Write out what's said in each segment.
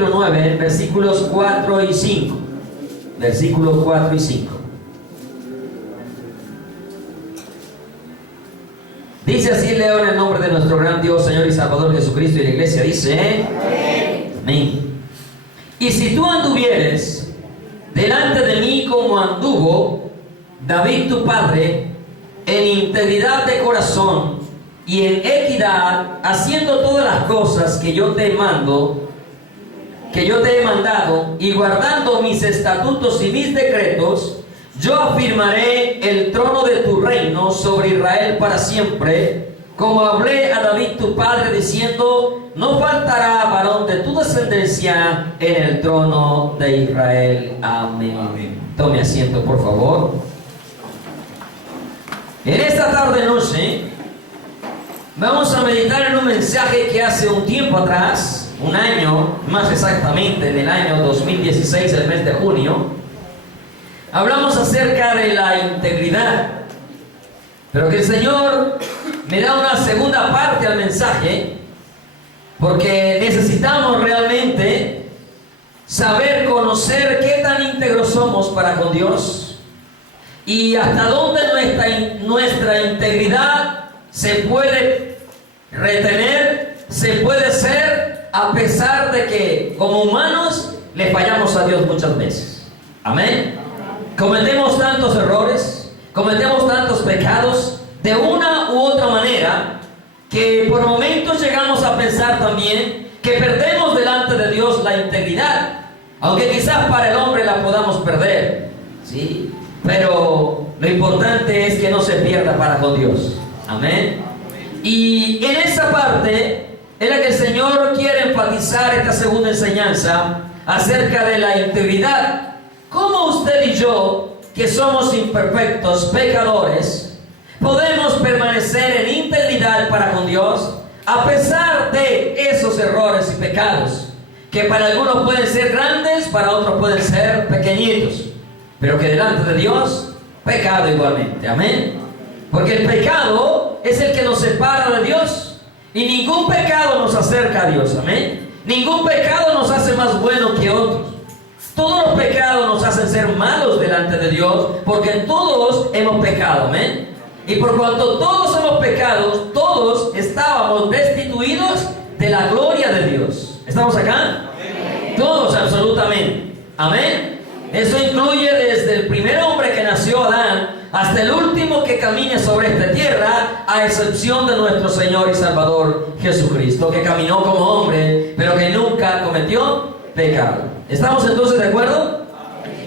capítulo 9, versículos 4 y 5. Versículos 4 y 5. Dice así, leo en el nombre de nuestro gran Dios, Señor y Salvador Jesucristo, y la iglesia dice: amén. Y si tú anduvieres delante de mí como anduvo David tu padre, en integridad de corazón y en equidad, haciendo todas las cosas que yo te mando, que yo te he mandado, y guardando mis estatutos y mis decretos, yo afirmaré el trono de tu reino sobre Israel para siempre, como hablé a David tu padre, diciendo: no faltará varón de tu descendencia en el trono de Israel. Amén. Amén. Tome asiento, por favor. En esta tarde noche vamos a meditar en un mensaje que hace un tiempo atrás, un año, más exactamente en el año 2016, el mes de junio, hablamos acerca de la integridad. Pero que el Señor me da una segunda parte al mensaje, porque necesitamos realmente saber, conocer qué tan íntegros somos para con Dios y hasta dónde nuestra integridad se puede retener, se puede ser, a pesar de que como humanos le fallamos a Dios muchas veces. Amén. Cometemos tantos errores, cometemos tantos pecados de una u otra manera, que por momentos llegamos a pensar también que perdemos delante de Dios la integridad, aunque quizás para el hombre la podamos perder, ¿sí? Pero lo importante es que no se pierda para con Dios. Amén. Y en esa parte en la que el Señor quiere enfatizar esta segunda enseñanza acerca de la integridad. ¿Cómo usted y yo, que somos imperfectos, pecadores, podemos permanecer en integridad para con Dios a pesar de esos errores y pecados, que para algunos pueden ser grandes, para otros pueden ser pequeñitos, pero que delante de Dios, pecado igualmente? Amén. Porque el pecado es el que nos separa de Dios, y ningún pecado nos acerca a Dios. Amén. Ningún pecado nos hace más bueno que otros. Todos los pecados nos hacen ser malos delante de Dios, porque todos hemos pecado. Amén. Y por cuanto todos hemos pecado, todos estábamos destituidos de la gloria de Dios. ¿Estamos acá? Amén. Todos, absolutamente. Amén. Eso incluye desde el primer hombre que nació, Adán, hasta el último que camine sobre esta tierra, a excepción de nuestro Señor y Salvador Jesucristo, que caminó como hombre, pero que nunca cometió pecado. ¿Estamos entonces de acuerdo?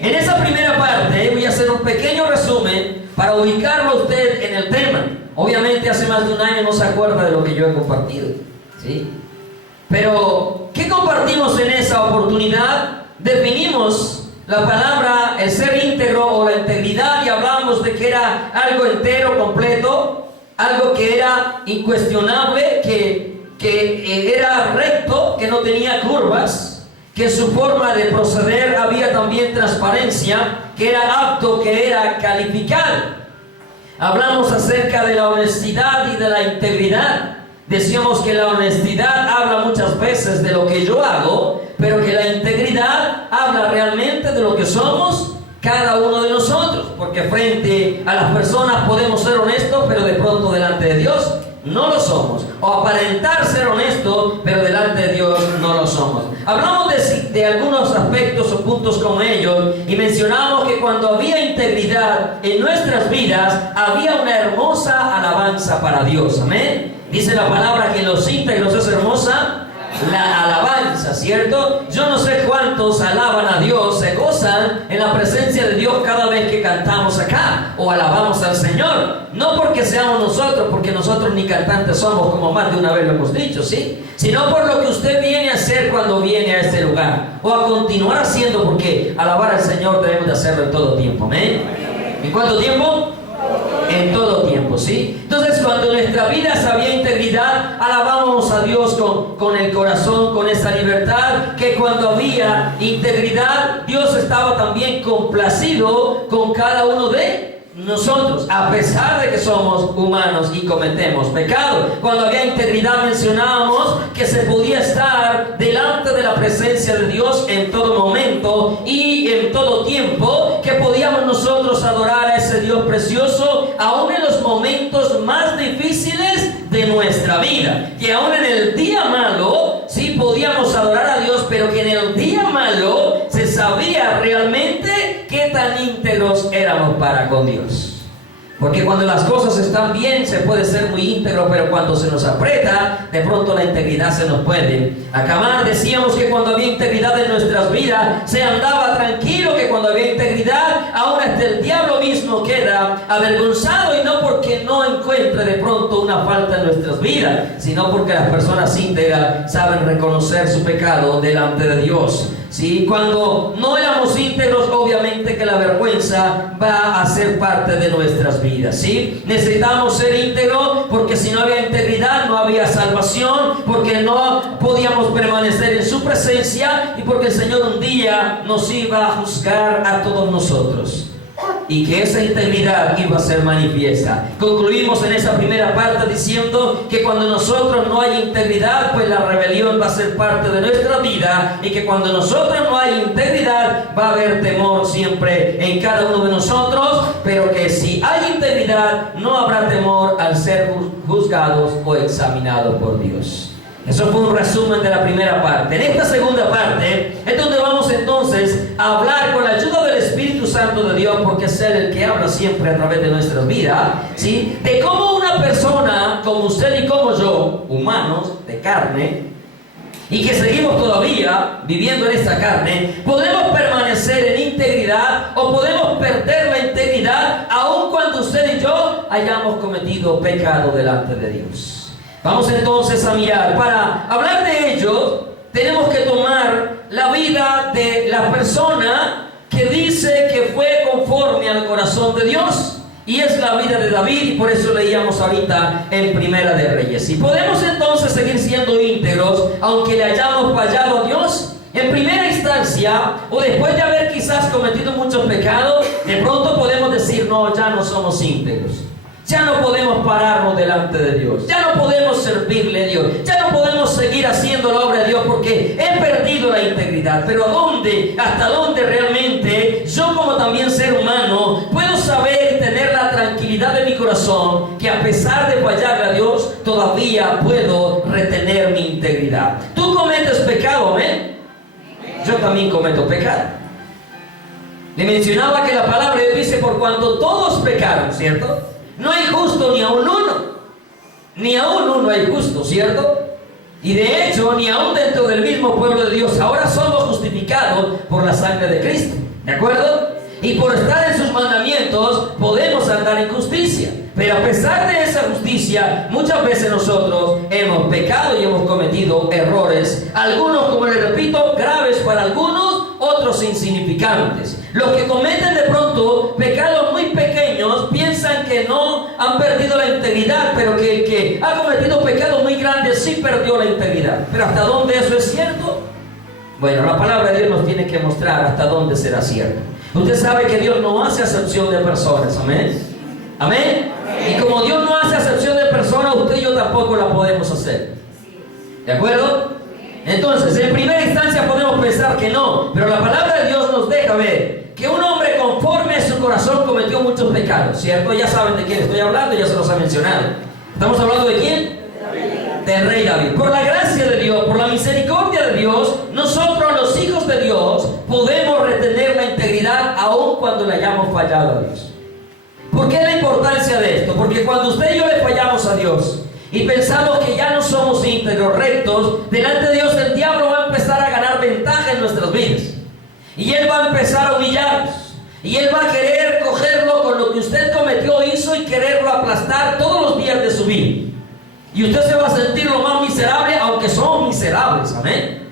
En esa primera parte voy a hacer un pequeño resumen para ubicarlo a usted en el tema. Obviamente hace más de un año no se acuerda de lo que yo he compartido, ¿sí? Pero, ¿qué compartimos en esa oportunidad? Definimos la palabra, el ser íntegro o la integridad, y hablamos de que era algo entero, completo, algo que era incuestionable, que era recto, que no tenía curvas, que su forma de proceder había también transparencia, que era apto, que era calificado. Hablamos acerca de la honestidad y de la integridad. Decíamos que la honestidad habla muchas veces de lo que yo hago, pero que la integridad habla realmente de lo que somos cada uno de nosotros, porque frente a las personas podemos ser honestos, pero de pronto delante de Dios no lo somos, o aparentar ser honestos, pero delante de Dios no lo somos. Hablamos de algunos aspectos o puntos como ellos, y mencionamos que cuando había integridad en nuestras vidas, había una hermosa alabanza para Dios. Amén. Dice la palabra que en los íntegros es hermosa la alabanza, ¿cierto? Yo no sé cuántos alaban a Dios, se gozan en la presencia de Dios cada vez que cantamos acá o alabamos al Señor. No porque seamos nosotros, porque nosotros ni cantantes somos, como más de una vez lo hemos dicho, ¿sí? Sino por lo que usted viene a hacer cuando viene a este lugar, o a continuar haciendo, porque alabar al Señor debemos de hacerlo en todo tiempo. ¿Amén? ¿En cuánto tiempo? En todo tiempo, ¿sí? Entonces, cuando en nuestra vida había integridad, alabábamos a Dios con el corazón, con esa libertad, que cuando había integridad, Dios estaba también complacido con cada uno de nosotros, a pesar de que somos humanos y cometemos pecado. Cuando había integridad mencionábamos que se podía estar delante de la presencia de Dios en todo momento y en todo tiempo, que podíamos nosotros adorar a ese Dios precioso aún en los momentos más difíciles de nuestra vida, que aún en el día malo sí podíamos adorar a Dios, pero que en el día malo se sabía realmente qué tan íntegros éramos para con Dios. Porque cuando las cosas están bien se puede ser muy íntegro, pero cuando se nos aprieta, de pronto la integridad se nos puede acabar. Decíamos que cuando había integridad en nuestras vidas se andaba tranquilo, que cuando había integridad aún hasta el diablo mismo queda avergonzado, y no porque no encuentre de pronto una falta en nuestras vidas, sino porque las personas íntegras saben reconocer su pecado delante de Dios. ¿Sí? Cuando no éramos íntegros, obviamente que la vergüenza va a ser parte de nuestras vidas, ¿sí? Necesitamos ser íntegros, porque si no había integridad no había salvación, porque no podíamos permanecer en su presencia, y porque el Señor un día nos iba a juzgar a todos nosotros, y que esa integridad iba a ser manifiesta. Concluimos en esa primera parte diciendo que cuando nosotros no hay integridad, pues la rebelión va a ser parte de nuestra vida, y que cuando nosotros no hay integridad va a haber temor siempre en cada uno de nosotros, pero que si hay integridad no habrá temor al ser juzgados o examinados por Dios. Eso fue un resumen de la primera parte. En esta segunda parte es donde vamos entonces a hablar con la ayuda del Espíritu Santo de Dios, porque es Él el que habla siempre a través de nuestras vidas, ¿sí? De cómo una persona como usted y como yo, humanos de carne, y que seguimos todavía viviendo en esta carne, podemos permanecer en integridad o podemos perder la integridad aun cuando usted y yo hayamos cometido pecado delante de Dios. Vamos entonces a mirar. Para hablar de ello, tenemos que tomar la vida de la persona que dice que fue conforme al corazón de Dios, y es la vida de David, y por eso leíamos ahorita en Primera de Reyes. Y podemos entonces seguir siendo íntegros aunque le hayamos fallado a Dios. En primera instancia, o después de haber quizás cometido muchos pecados, de pronto podemos decir: no, ya no somos íntegros. Ya no podemos pararnos delante de Dios, ya no podemos servirle a Dios, ya no podemos seguir haciendo la obra de Dios porque he perdido la integridad. Pero ¿a dónde? ¿Hasta dónde realmente yo, como también ser humano, puedo saber y tener la tranquilidad de mi corazón que a pesar de fallarle a Dios, todavía puedo retener mi integridad? Tú cometes pecado, ¿amén? Yo también cometo pecado. Le mencionaba que la palabra de Dios dice: por cuanto todos pecaron, ¿cierto? No hay justo ni aún uno. Ni aún uno hay justo, ¿cierto? Y de hecho, ni aún dentro del mismo pueblo de Dios. Ahora somos justificados por la sangre de Cristo, ¿de acuerdo? Y por estar en sus mandamientos podemos andar en justicia. Pero a pesar de esa justicia, muchas veces nosotros hemos pecado y hemos cometido errores. Algunos, como les repito, graves para algunos, otros insignificantes. Los que cometen de pronto pecados muy pequeños piensan que no han perdido la integridad, pero que el que ha cometido pecados muy grandes sí perdió la integridad. ¿Pero hasta dónde eso es cierto? Bueno, la palabra de Dios nos tiene que mostrar hasta dónde será cierto. Usted sabe que Dios no hace acepción de personas, ¿amén? ¿Amén? Y como Dios no hace acepción de personas, usted y yo tampoco la podemos hacer. ¿De acuerdo? Entonces, en primera instancia podemos pensar que no, pero la palabra de Dios nos deja ver que un hombre conforme a su corazón cometió muchos pecados, ¿cierto? Ya saben de quién estoy hablando, ya se los ha mencionado. ¿Estamos hablando de quién? Del rey David. Por la gracia de Dios, por la misericordia de Dios, nosotros, los hijos de Dios, podemos retener la integridad aun cuando le hayamos fallado a Dios. ¿Por qué la importancia de esto? Porque cuando usted y yo le fallamos a Dios y pensamos que ya no somos íntegros, rectos, delante de Dios el diablo va a empezar a ganar ventaja en nuestras vidas. Y él va a empezar a humillarnos. Y él va a querer cogerlo con lo que usted cometió, hizo, y quererlo aplastar todos los días de su vida. Y usted se va a sentir lo más miserable, aunque somos miserables, amén.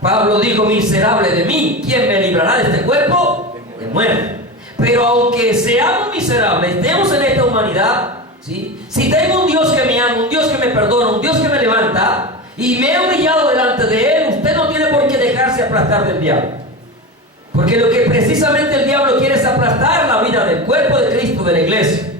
Pablo dijo: miserable de mí, ¿quién me librará de este cuerpo de muerte? Pero aunque seamos miserables, estemos en esta humanidad, ¿sí? Si tengo un Dios que me ama, un Dios que me perdona, un Dios que me levanta, y me he humillado delante de Él, usted no tiene por qué dejarse aplastar del diablo. Porque Porque lo que precisamente el diablo quiere es aplastar la vida del cuerpo de Cristo, de la iglesia.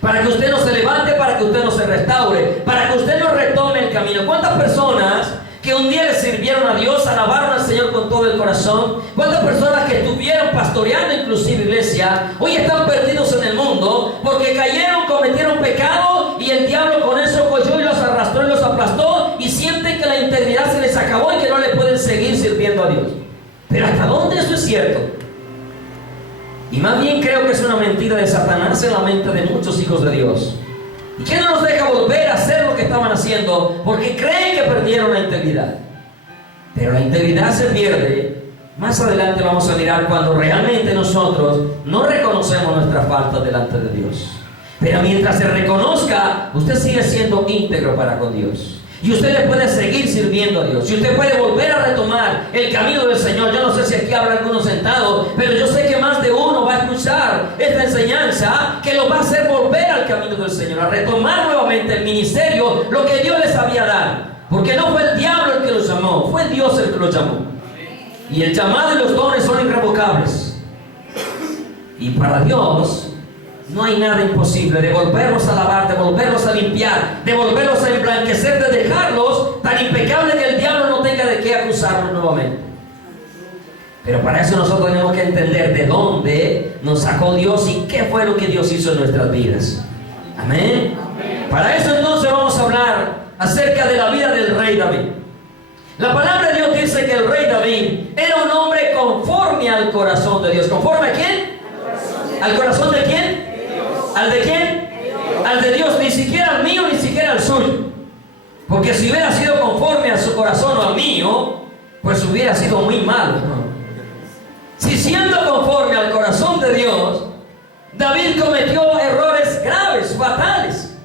Para que usted no se levante, para que usted no se restaure, para que usted no retome el camino. ¿Cuántas personas que un día le sirvieron a Dios, alabaron al Señor con todo el corazón? ¿Cuántas personas que estuvieron pastoreando inclusive iglesia, hoy están perdidos en el mundo porque cayeron, cometieron pecado y el diablo con eso cogió y los arrastró y los aplastó y sienten que la integridad se les acabó y que no le pueden seguir sirviendo a Dios? Pero ¿hasta dónde eso es cierto? Y más bien creo que es una mentira de Satanás en la mente de muchos hijos de Dios. ¿Y que no nos deja volver a hacer lo que estaban haciendo? Porque creen que perdieron la integridad. Pero la integridad se pierde. Más adelante vamos a mirar cuando realmente nosotros no reconocemos nuestra falta delante de Dios. Pero mientras se reconozca, usted sigue siendo íntegro para con Dios. Y usted le puede seguir sirviendo a Dios. Y usted puede volver a retomar el camino del Señor. Yo no sé si aquí habrá alguno sentado, pero yo sé que más de uno va a escuchar esta enseñanza que lo va a hacer volver al camino del Señor, a retomar nuevamente el ministerio, lo que Dios les había dado. Porque no fue el diablo el que los llamó, fue Dios el que los llamó. Y el llamado y los dones son irrevocables. Y para Dios no hay nada imposible de volverlos a lavar, de volverlos a limpiar, de volverlos a emblanquecer, de dejarlos tan impecables que el diablo no tenga de qué acusarlos nuevamente. Pero para eso nosotros tenemos que entender de dónde nos sacó Dios y qué fue lo que Dios hizo en nuestras vidas. Amén. Para eso entonces vamos a hablar acerca de la vida del rey David. La palabra de Dios dice que el rey David era un hombre conforme al corazón de Dios. ¿Conforme a quién? ¿Al corazón de quién? ¿Al de quién? Al de Dios, ni siquiera al mío, ni siquiera al suyo. Porque si hubiera sido conforme a su corazón o al mío, pues hubiera sido muy malo. Si siendo conforme al corazón de Dios, David cometió errores graves, fatales.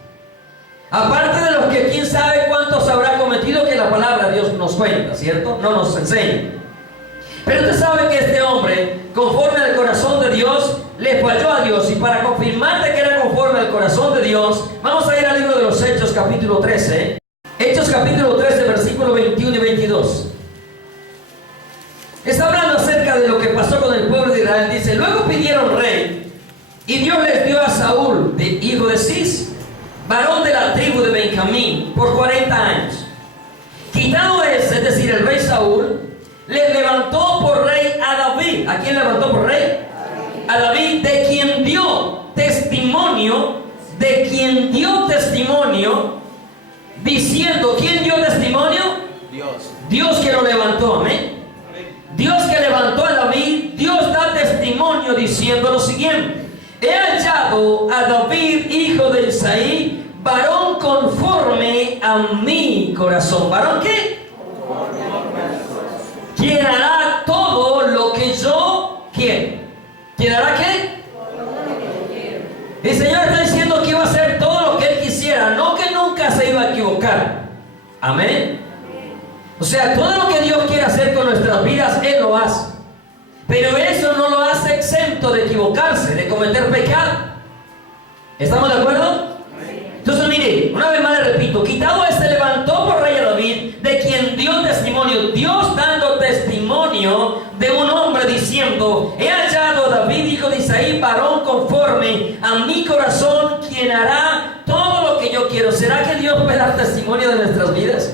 Aparte de los que quién sabe cuántos habrá cometido, que la palabra de Dios nos cuenta, ¿cierto? No nos enseña. Pero usted sabe que este hombre, conforme al corazón de Dios, le falló a Dios. Y para confirmarte que era conforme al corazón de Dios, vamos a ir al libro de los Hechos, capítulo 13. Hechos, capítulo 13, versículos 21 y 22. Está hablando acerca de lo que pasó con el pueblo de Israel. Dice: luego pidieron rey, y Dios les dio a Saúl, hijo de Cis, varón de la tribu de Benjamín, por 40 años. Quitado ese, es decir, el rey Saúl, le levantó por rey a David. ¿A quién levantó por rey? A David, de quien dio testimonio, diciendo, ¿quién dio testimonio? Dios que lo levantó, amén. Dios que levantó a David, Dios da testimonio diciendo lo siguiente: he hallado a David, hijo de Isaí, varón conforme a mi corazón. ¿Varón qué? Quien hará todo lo que yo quiero. ¿Quién hará qué? El Señor está diciendo que iba a hacer todo lo que Él quisiera, no que nunca se iba a equivocar. Amén. O sea, todo lo que Dios quiere hacer con nuestras vidas, Él lo hace. Pero eso no lo hace exento de equivocarse, de cometer pecado. ¿Estamos de acuerdo? Entonces mire, una vez más le repito: quitado este, levantó por rey a David, de quien dio testimonio. Dios dando testimonio de un hombre diciendo: he hallado a David, hijo de Isaí, varón conforme a mi corazón, quien hará todo lo que yo quiero. ¿Será que Dios puede dar testimonio de nuestras vidas?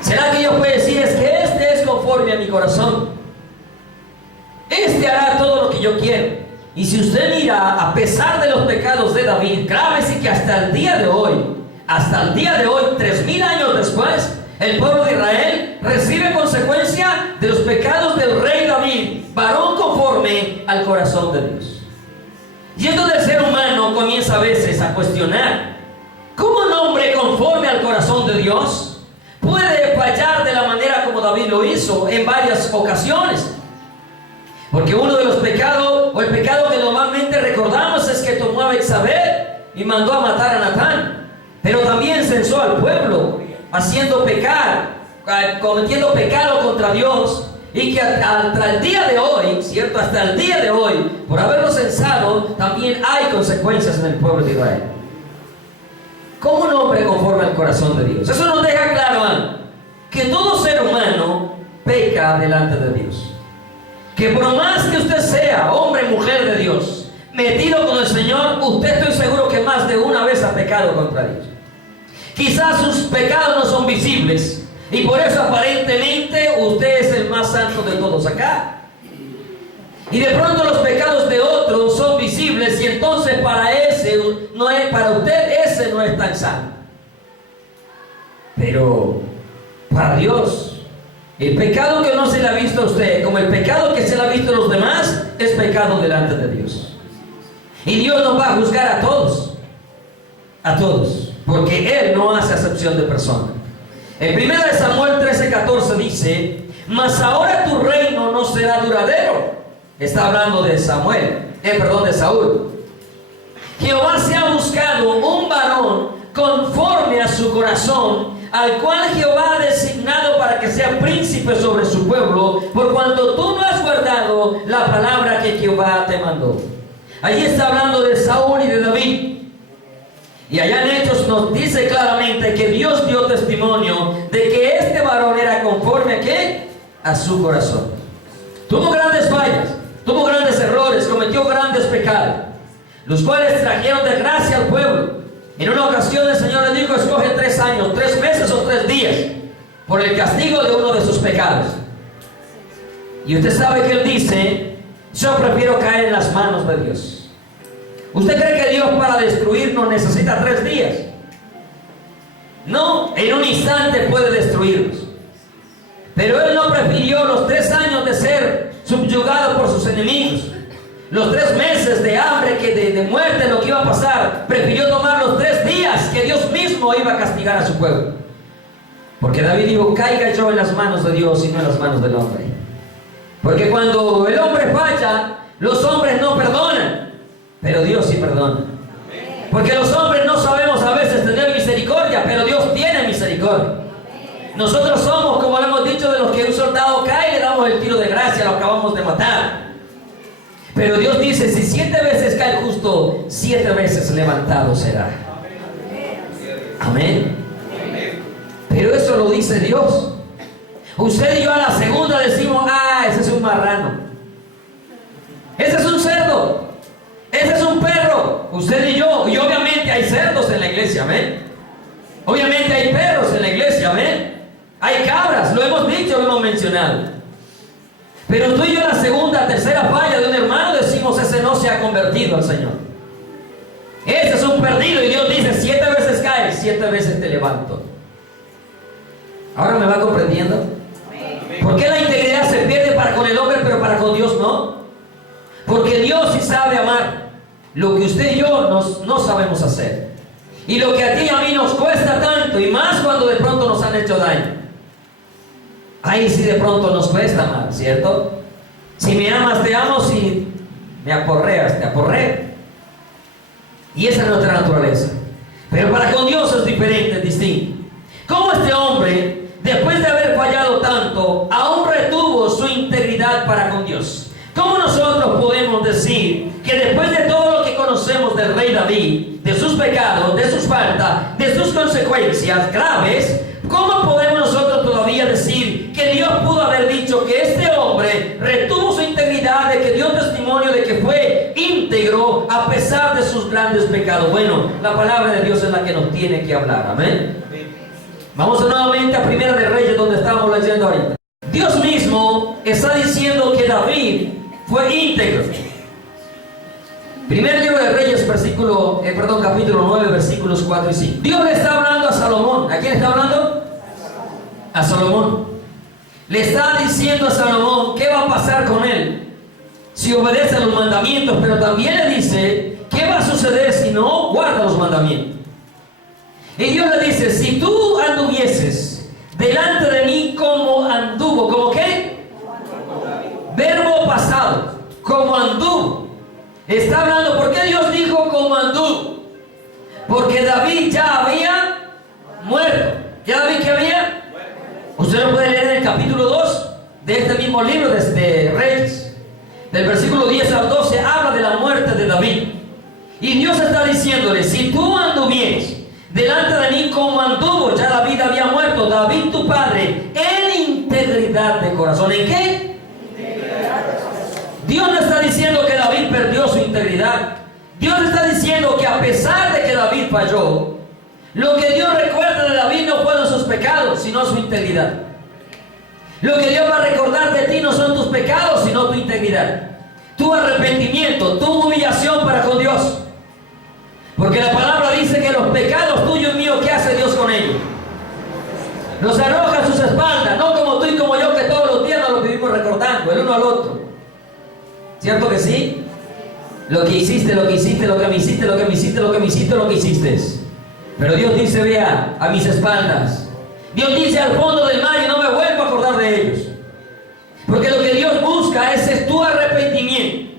¿Será que Dios puede decir: es que este es conforme a mi corazón? Este hará todo lo que yo quiero. Y si usted mira, a pesar de los pecados de David, graves, y que hasta el día de hoy, 3000 años después, el pueblo de Israel recibe consecuencia de los pecados del rey David, varón conforme al corazón de Dios. Y entonces el ser humano comienza a veces a cuestionar: ¿cómo un hombre conforme al corazón de Dios puede fallar de la manera como David lo hizo en varias ocasiones? Porque uno de los pecados, o el pecado que normalmente recordamos, es que tomó a Betsabé y mandó a matar a Natán. Pero también censó al pueblo, haciendo pecar, cometiendo pecado contra Dios. Y que hasta el día de hoy, ¿cierto? Hasta el día de hoy, por haberlo censado, también hay consecuencias en el pueblo de Israel. ¿Cómo un hombre conforme al corazón de Dios? Eso nos deja claro que todo ser humano peca delante de Dios. que por más que usted sea hombre, mujer de Dios, metido con el Señor, usted estoy seguro que más de una vez ha pecado contra Dios. Quizás sus pecados no son visibles y por eso aparentemente usted es el más santo de todos acá. Y de pronto los pecados de otros son visibles y entonces para usted ese no es tan santo. Pero para Dios, el pecado que no se le ha visto a usted, como el pecado que se le ha visto a los demás, es pecado delante de Dios. Y Dios nos va a juzgar a todos, porque Él no hace acepción de personas. En 1 Samuel 13:14 dice: mas ahora tu reino no será duradero. Está hablando de de Saúl. Jehová se ha buscado un varón conforme a su corazón, al cual Jehová ha designado para que sea príncipe sobre su pueblo, por cuanto tú no has guardado la palabra que Jehová te mandó. Allí está hablando de Saúl y de David. Y allá en Hechos nos dice claramente que Dios dio testimonio de que este varón era conforme ¿a qué? A su corazón. Tuvo grandes fallas, tuvo grandes errores, cometió grandes pecados, los cuales trajeron desgracia al pueblo. En una ocasión el Señor le dijo: escoge 3 años, 3 meses o 3 días por el castigo de uno de sus pecados. Y usted sabe que él dice: yo prefiero caer en las manos de Dios. ¿Usted cree que Dios para destruirnos necesita 3 días? No, en un instante puede destruirnos. Pero Él no prefirió los 3 años de ser subyugado por sus enemigos, los 3 meses de hambre, de muerte, lo que iba a pasar. Prefirió tomar los 3 días que Dios mismo iba a castigar a su pueblo. Porque David dijo: caiga yo en las manos de Dios y no en las manos del hombre. Porque cuando el hombre falla, los hombres no perdonan, pero Dios sí perdona. Porque los hombres no sabemos a veces tener misericordia, pero Dios tiene misericordia. Nosotros somos, como lo hemos dicho, de los que un soldado cae y le damos el tiro de gracia, lo acabamos de matar. Pero Dios dice: si 7 veces cae el justo, 7 veces levantado será. Amén. Pero eso lo dice Dios. Usted y yo a la segunda decimos: ese es un marrano, ese es un cerdo, ese es un perro. Usted y yo, y obviamente hay cerdos en la iglesia, amén. Obviamente hay perros en la iglesia, amén. Hay cabras, lo hemos dicho, lo hemos mencionado. Pero tú y yo, la segunda, tercera falla de un hermano, decimos: ese no se ha convertido al Señor, ese es un perdido. Y Dios dice: 7 veces caes, 7 veces te levanto. ¿Ahora me va comprendiendo? ¿Por qué la integridad se pierde para con el hombre, pero para con Dios no? Porque Dios sí sabe amar lo que usted y yo no sabemos hacer. Y lo que a ti y a mí nos cuesta tanto, y más cuando de pronto nos han hecho daño. Ahí sí de pronto nos cuesta amar, ¿cierto? Si me amas, te amo. Si me aporreas, te aporreo. Y esa es nuestra naturaleza. Pero para con Dios es diferente, es distinto. ¿Cómo este hombre, después de haber fallado tanto, aún retuvo su integridad para con Dios? ¿Cómo nosotros podemos decir que después de todo lo que conocemos del rey David, de sus pecados, de sus faltas, de sus consecuencias graves, cómo podemos nosotros todavía decir que Dios pudo haber dicho que este hombre retuvo su integridad, de que dio testimonio de que fue íntegro a pesar de sus grandes pecados? Bueno, la palabra de Dios es la que nos tiene que hablar, amén. Vamos nuevamente a Primera de Reyes, donde estábamos leyendo ahorita. Dios mismo está diciendo que David fue íntegro. Primer libro de Reyes, capítulo 9, versículos 4 y 5. Dios le está hablando a Salomón. ¿A quién está hablando? A Salomón. Le está diciendo a Salomón qué va a pasar con él si obedece a los mandamientos, pero también le dice qué va a suceder si no guarda los mandamientos. Y Dios le dice: si tú anduvieses delante de mí como anduvo. ¿Cómo qué? Verbo pasado. Como anduvo. Está hablando, ¿por qué Dios dijo como anduvo? Porque David ya había muerto. ¿Ya David qué había? Usted lo puede leer en el capítulo 2 de este mismo libro de Reyes. Del versículo 10 al 12 habla de la muerte de David. Y Dios está diciéndole: si tú anduvieres delante de mí como anduvo, ya David había muerto, David tu padre, en integridad de corazón. ¿En qué? David perdió su integridad. Dios está diciendo que a pesar de que David falló, lo que Dios recuerda de David no fueron sus pecados, sino su integridad. Lo que Dios va a recordar de ti no son tus pecados, sino tu integridad, tu arrepentimiento, tu humillación para con Dios. Porque la palabra dice que los pecados tuyos y míos, ¿qué hace Dios con ellos? Los arroja a sus espaldas, no como tú y como yo, que todos los días nos lo vivimos recordando, el uno al otro. ¿Cierto que sí? Lo que hiciste, lo que hiciste, lo que me hiciste, lo que me hiciste, lo que me hiciste, lo que hiciste. Pero Dios dice, vea, a mis espaldas. Dios dice, al fondo del mar, y no me vuelvo a acordar de ellos. Porque lo que Dios busca es tu arrepentimiento.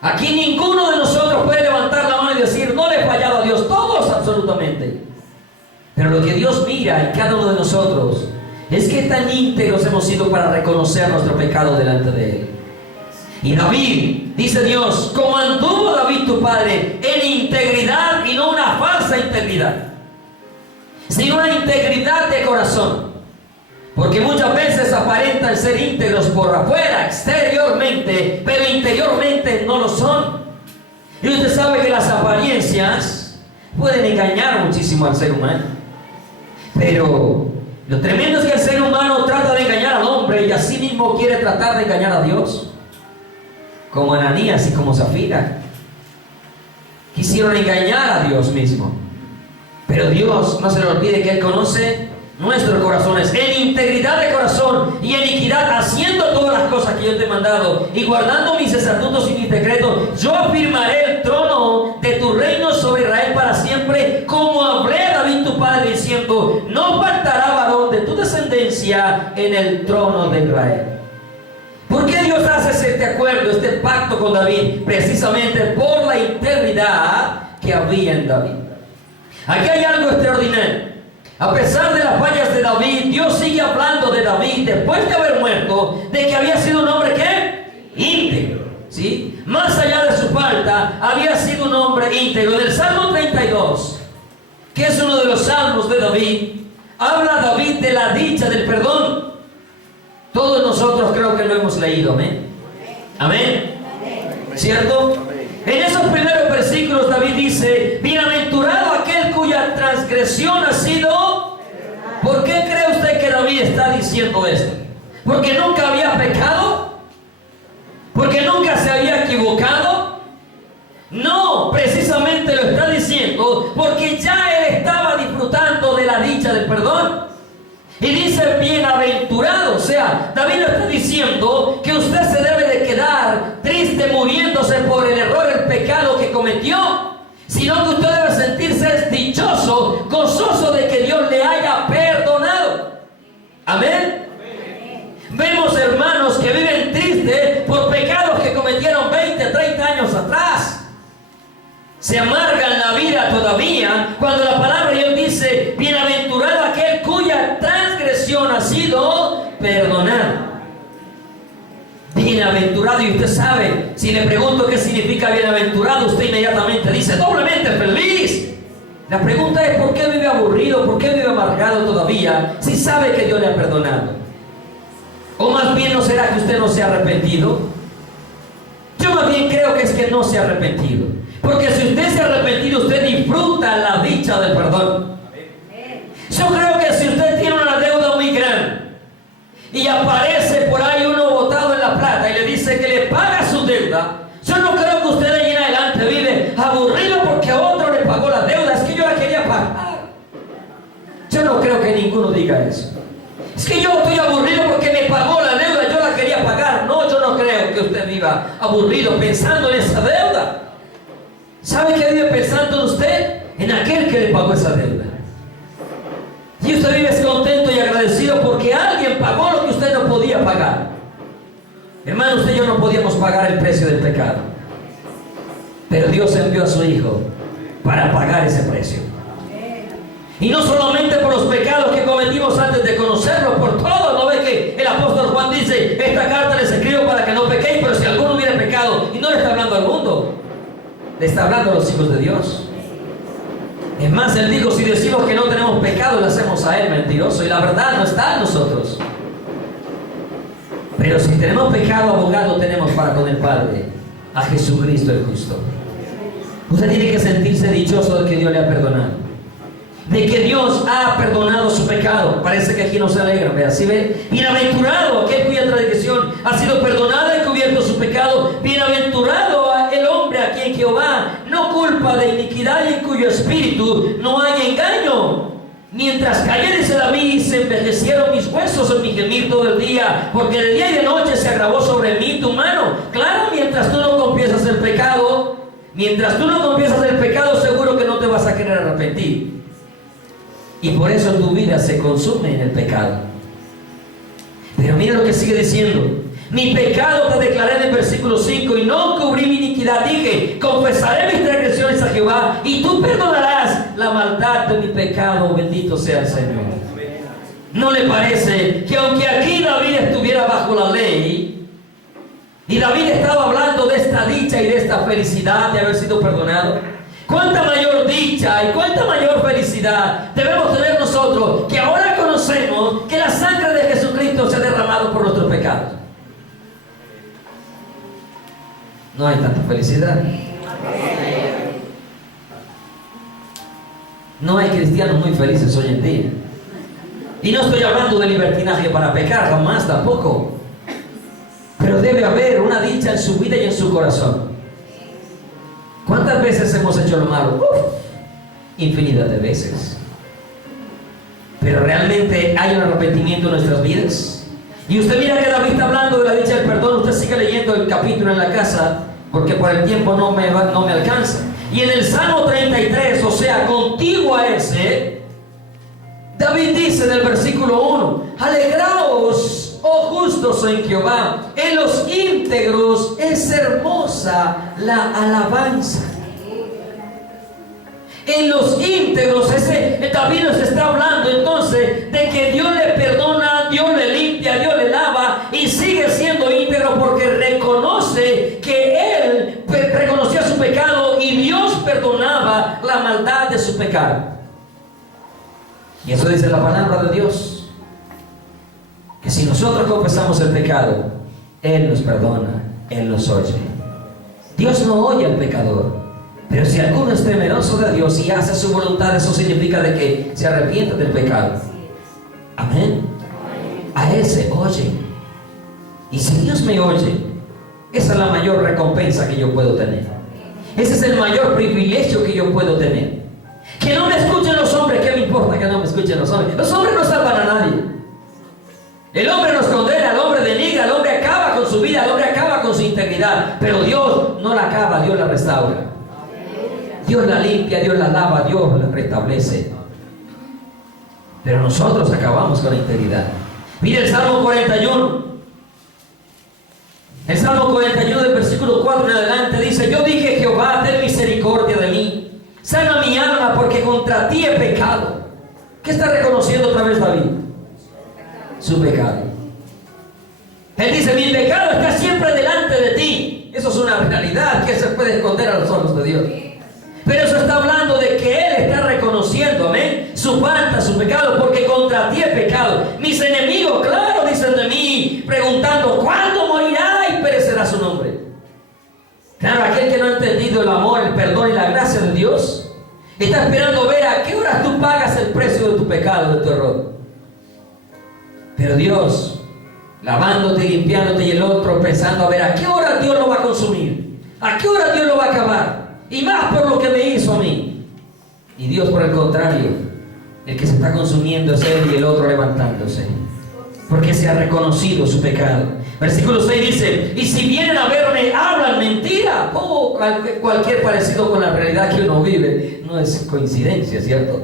Aquí ninguno de nosotros puede levantar la mano y decir, no le he fallado a Dios. Todos absolutamente. Pero lo que Dios mira en cada uno de nosotros es que tan íntegros hemos sido para reconocer nuestro pecado delante de Él. Y David, dice Dios, como anduvo David tu padre, en integridad, y no una falsa integridad, sino una integridad de corazón. Porque muchas veces aparentan ser íntegros por afuera, exteriormente, pero interiormente no lo son. Y usted sabe que las apariencias pueden engañar muchísimo al ser humano. Pero lo tremendo es que el ser humano trata de engañar al hombre y así mismo quiere tratar de engañar a Dios. Como Ananías y como Zafira quisieron engañar a Dios mismo. Pero Dios, no se le olvide que Él conoce nuestros corazones en integridad de corazón y en equidad, haciendo todas las cosas que yo te he mandado y guardando mis estatutos y mis decretos. Yo afirmaré el trono de tu reino sobre Israel para siempre, como hablé a David tu padre, diciendo, no faltará varón de tu descendencia en el trono de Israel. ¿Por qué Dios hace este acuerdo, este pacto con David? Precisamente por la integridad que había en David. Aquí hay algo extraordinario. A pesar de las fallas de David, Dios sigue hablando de David después de haber muerto, de que había sido un hombre ¿qué? Íntegro, ¿sí? Más allá de su falta, había sido un hombre íntegro. En el Salmo 32, que es uno de los salmos de David, habla David de la dicha del perdón. Todos nosotros creo que lo hemos leído, ¿amén? ¿Amén? ¿Cierto? En esos primeros versículos David dice, bienaventurado aquel cuya transgresión ha sido... ¿Por qué cree usted que David está diciendo esto? ¿Porque nunca había pecado? ¿Porque nunca se había equivocado? No, precisamente lo está diciendo porque ya él estaba disfrutando de la dicha del perdón. Y dice bienaventurado, o sea, David lo está diciendo que usted se debe de quedar triste muriéndose por el error, el pecado que cometió, sino que usted debe sentirse dichoso, gozoso de que Dios le haya perdonado. Amén. Vemos hermanos que viven tristes por pecados que cometieron 20, 30 años atrás. Se amargan la vida todavía cuando la palabra de Dios dice bienaventurado aquel cuya transgresión ha sido perdonada. Bienaventurado, y usted sabe, si le pregunto qué significa bienaventurado, usted inmediatamente dice doblemente feliz. La pregunta es ¿por qué vive aburrido? ¿Por qué vive amargado todavía si sabe que Dios le ha perdonado? O más bien, ¿no será que usted no se ha arrepentido? Yo más bien creo que es que no se ha arrepentido. Porque si usted se ha arrepentido, usted disfruta la dicha del perdón. Yo creo que si usted tiene una deuda muy grande y aparece por ahí uno botado en la plata y le dice que le paga su deuda, yo no creo que usted de ahí en adelante vive aburrido porque a otro le pagó la deuda. Es que yo la quería pagar. Yo no creo que ninguno diga eso. Es que yo estoy aburrido porque me pagó la deuda, yo la quería pagar. No, yo no creo que usted viva aburrido pensando en esa deuda. ¿Sabe qué vive pensando usted? En aquel que le pagó esa deuda. Y usted vive contento y agradecido porque alguien pagó lo que usted no podía pagar. Hermano, usted y yo no podíamos pagar el precio del pecado. Pero Dios envió a su Hijo para pagar ese precio. Y no solamente por los pecados que cometimos antes de conocerlo, por todo. ¿No ve que el apóstol Juan dice, esta carta les escribo para que no pequéis? Pero si alguno hubiera pecado, y no le está hablando al mundo, le está hablando a los hijos de Dios. Es más, Él dijo, si decimos que no tenemos pecado, le hacemos a Él mentiroso. Y la verdad no está en nosotros. Pero si tenemos pecado, abogado tenemos para con el Padre, a Jesucristo el justo. Usted tiene que sentirse dichoso de que Dios le ha perdonado, de que Dios ha perdonado su pecado. Parece que aquí no se alegra, vea, ¿sí ve? Bienaventurado aquel cuya transgresión ha sido perdonada y cubierto su pecado. Bienaventurado el hombre a quien Jehová no culpa de iniquidad y en cuyo espíritu no hay engaño. Mientras callé, dice David, se envejecieron mis huesos en mi gemir todo el día, porque de día y de noche se agravó sobre mí tu mano. Claro, mientras tú no confiesas el pecado, seguro que no te vas a querer arrepentir. Y por eso tu vida se consume en el pecado. Pero mira lo que sigue diciendo. Mi pecado te declaré en el versículo 5 y no cubrí mi iniquidad. Dije, confesaré mis transgresiones a Jehová y tú perdonarás la maldad de mi pecado. Bendito sea el Señor. ¿No le parece que aunque aquí David estuviera bajo la ley y David estaba hablando de esta dicha y de esta felicidad de haber sido perdonado, cuánta mayor dicha y cuánta mayor felicidad debemos tener nosotros que ahora conocemos que la sangre de Jesucristo se ha derramado por nuestros pecados? No hay tanta felicidad. No hay cristianos muy felices hoy en día. Y no estoy hablando de libertinaje para pecar, jamás, tampoco. Pero debe haber una dicha en su vida y en su corazón. ¿Cuántas veces hemos hecho lo malo? Infinidad de veces. Pero realmente hay un arrepentimiento en nuestras vidas. Y usted mira que David está hablando de la dicha del perdón. Usted sigue leyendo el capítulo en la casa, porque por el tiempo no me alcanza. Y en el Salmo 33, o sea, contiguo a ese, David dice en el versículo 1: alegraos, oh justos en Jehová, en los íntegros es hermosa la alabanza. En los íntegros, David nos está hablando entonces de que Dios le perdona, Dios le limpia, Dios le lava y sigue siendo íntegro porque reconoce que él reconocía su pecado y Dios perdonaba la maldad de su pecado. Y eso dice la palabra de Dios, que si nosotros confesamos el pecado, Él nos perdona, Él nos oye. Dios no oye al pecador. Pero si alguno es temeroso de Dios y hace su voluntad, eso significa de que se arrepiente del pecado. Amén. A Él se oye. Y si Dios me oye, esa es la mayor recompensa que yo puedo tener. Ese es el mayor privilegio que yo puedo tener. Que no me escuchen los hombres. ¿Qué me importa que no me escuchen los hombres? Los hombres no salvan a nadie. El hombre nos condena, el hombre denigra, el hombre acaba con su vida, el hombre acaba con su integridad. Pero Dios no la acaba, Dios la restaura. Dios la limpia, Dios la lava, Dios la restablece. Pero nosotros acabamos con la integridad. Mire el Salmo 41. El Salmo 41 del versículo 4 en adelante dice: yo dije, Jehová, ten misericordia de mí. Sana mi alma porque contra ti he pecado. ¿Qué está reconociendo otra vez David? Su pecado. Él dice: mi pecado está siempre delante de ti. Eso es una realidad que se puede esconder a los ojos de Dios. Pero eso está hablando de que Él está reconociendo, amén, su falta, su pecado, porque contra ti he pecado. Mis enemigos, claro, dicen de mí, preguntando: ¿cuándo morirá y perecerá su nombre? Claro, aquel que no ha entendido el amor, el perdón y la gracia de Dios, está esperando ver a qué hora tú pagas el precio de tu pecado, de tu error. Pero Dios, lavándote y limpiándote, y el otro pensando a ver a qué hora Dios lo va a consumir, a qué hora Dios lo va a acabar. Y más por lo que me hizo a mí. Y Dios, por el contrario, el que se está consumiendo es Él y el otro levantándose, porque se ha reconocido su pecado. Versículo 6 dice: y si vienen a verme, hablan mentira. Cualquier parecido con la realidad que uno vive no es coincidencia, ¿cierto?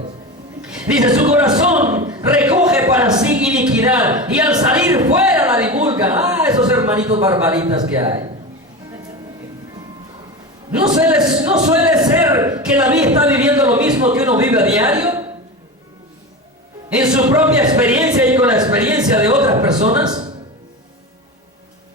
Dice: su corazón recoge para sí iniquidad y al salir fuera la divulga. Esos hermanitos barbaritas que hay. ¿No suele ser que David está viviendo lo mismo que uno vive a diario? En su propia experiencia y con la experiencia de otras personas.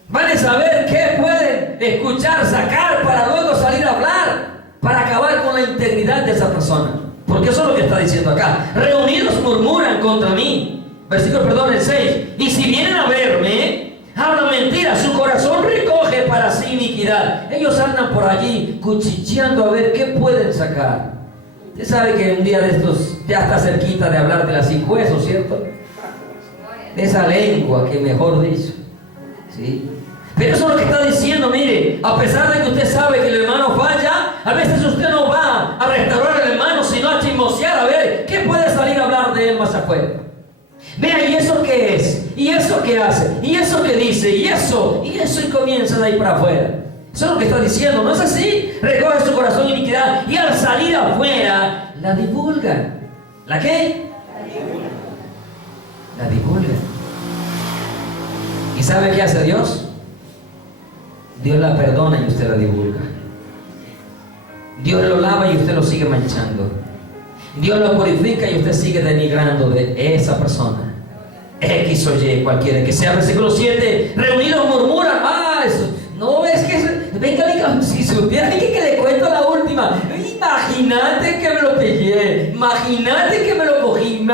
Van a saber qué pueden escuchar, sacar para luego salir a hablar, para acabar con la integridad de esa persona. Porque eso es lo que está diciendo acá. Reunidos murmuran contra mí. El 6. Y si vienen a verme, hablan mentira. Su corazón recoge para sí iniquidad iniquidad. Ellos andan por allí cuchicheando a ver qué pueden sacar. Usted sabe que un día de estos ya está cerquita de hablar de las 5 huesos, ¿cierto? De esa lengua que mejor dicho, ¿sí? Pero eso es lo que está diciendo. Mire, a pesar de que usted sabe que el hermano falla, a veces usted no va a restaurar al hermano, sino a chismosear a ver qué puede salir a hablar de él más afuera. Vea, ¿y eso qué es? ¿Y eso qué hace? ¿Y eso qué dice? ¿Y eso? Y comienza de ahí para afuera. Eso es lo que está diciendo, ¿no es así? Recoge su corazón iniquidad y al salir afuera la divulga. ¿La qué? La divulga. ¿Y sabe qué hace Dios? Dios la perdona y usted la divulga. Dios lo lava y usted lo sigue manchando. Dios lo purifica y usted sigue denigrando de esa persona. X o Y, cualquiera que sea. Versículo 7. Reunidos murmuran. Eso. No, es que venga, si supiera que le cuento la última. Imagínate que me lo pillé. Imagínate que me lo cogí.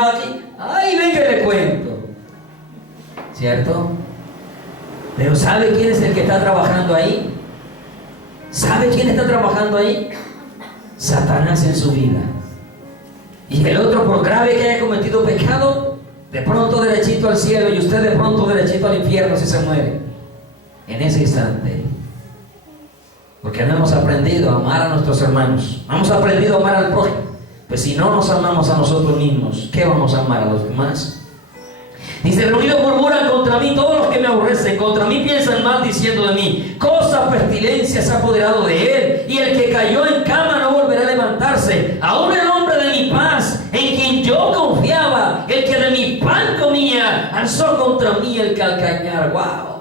Ay, venga, le cuento. ¿Cierto? Pero ¿sabe quién es el que está trabajando ahí? ¿Sabe quién está trabajando ahí? Satanás en su vida. Y el otro, por grave que haya cometido pecado, de pronto derechito al cielo y usted de pronto derechito al infierno si se muere. En ese instante. Porque no hemos aprendido a amar a nuestros hermanos. No hemos aprendido a amar al prójimo. Pues si no nos amamos a nosotros mismos, ¿qué vamos a amar a los demás? Dice, reunidos murmuran contra mí todos los que me aborrecen, contra mí piensan mal diciendo de mí, cosa pestilencia se ha apoderado de él, y el que cayó en cama no volverá a levantarse. Aún el hombre de mi paz, en quien yo confiaba, el que de mi pan comía, alzó contra mí el calcañar. ¡Wow!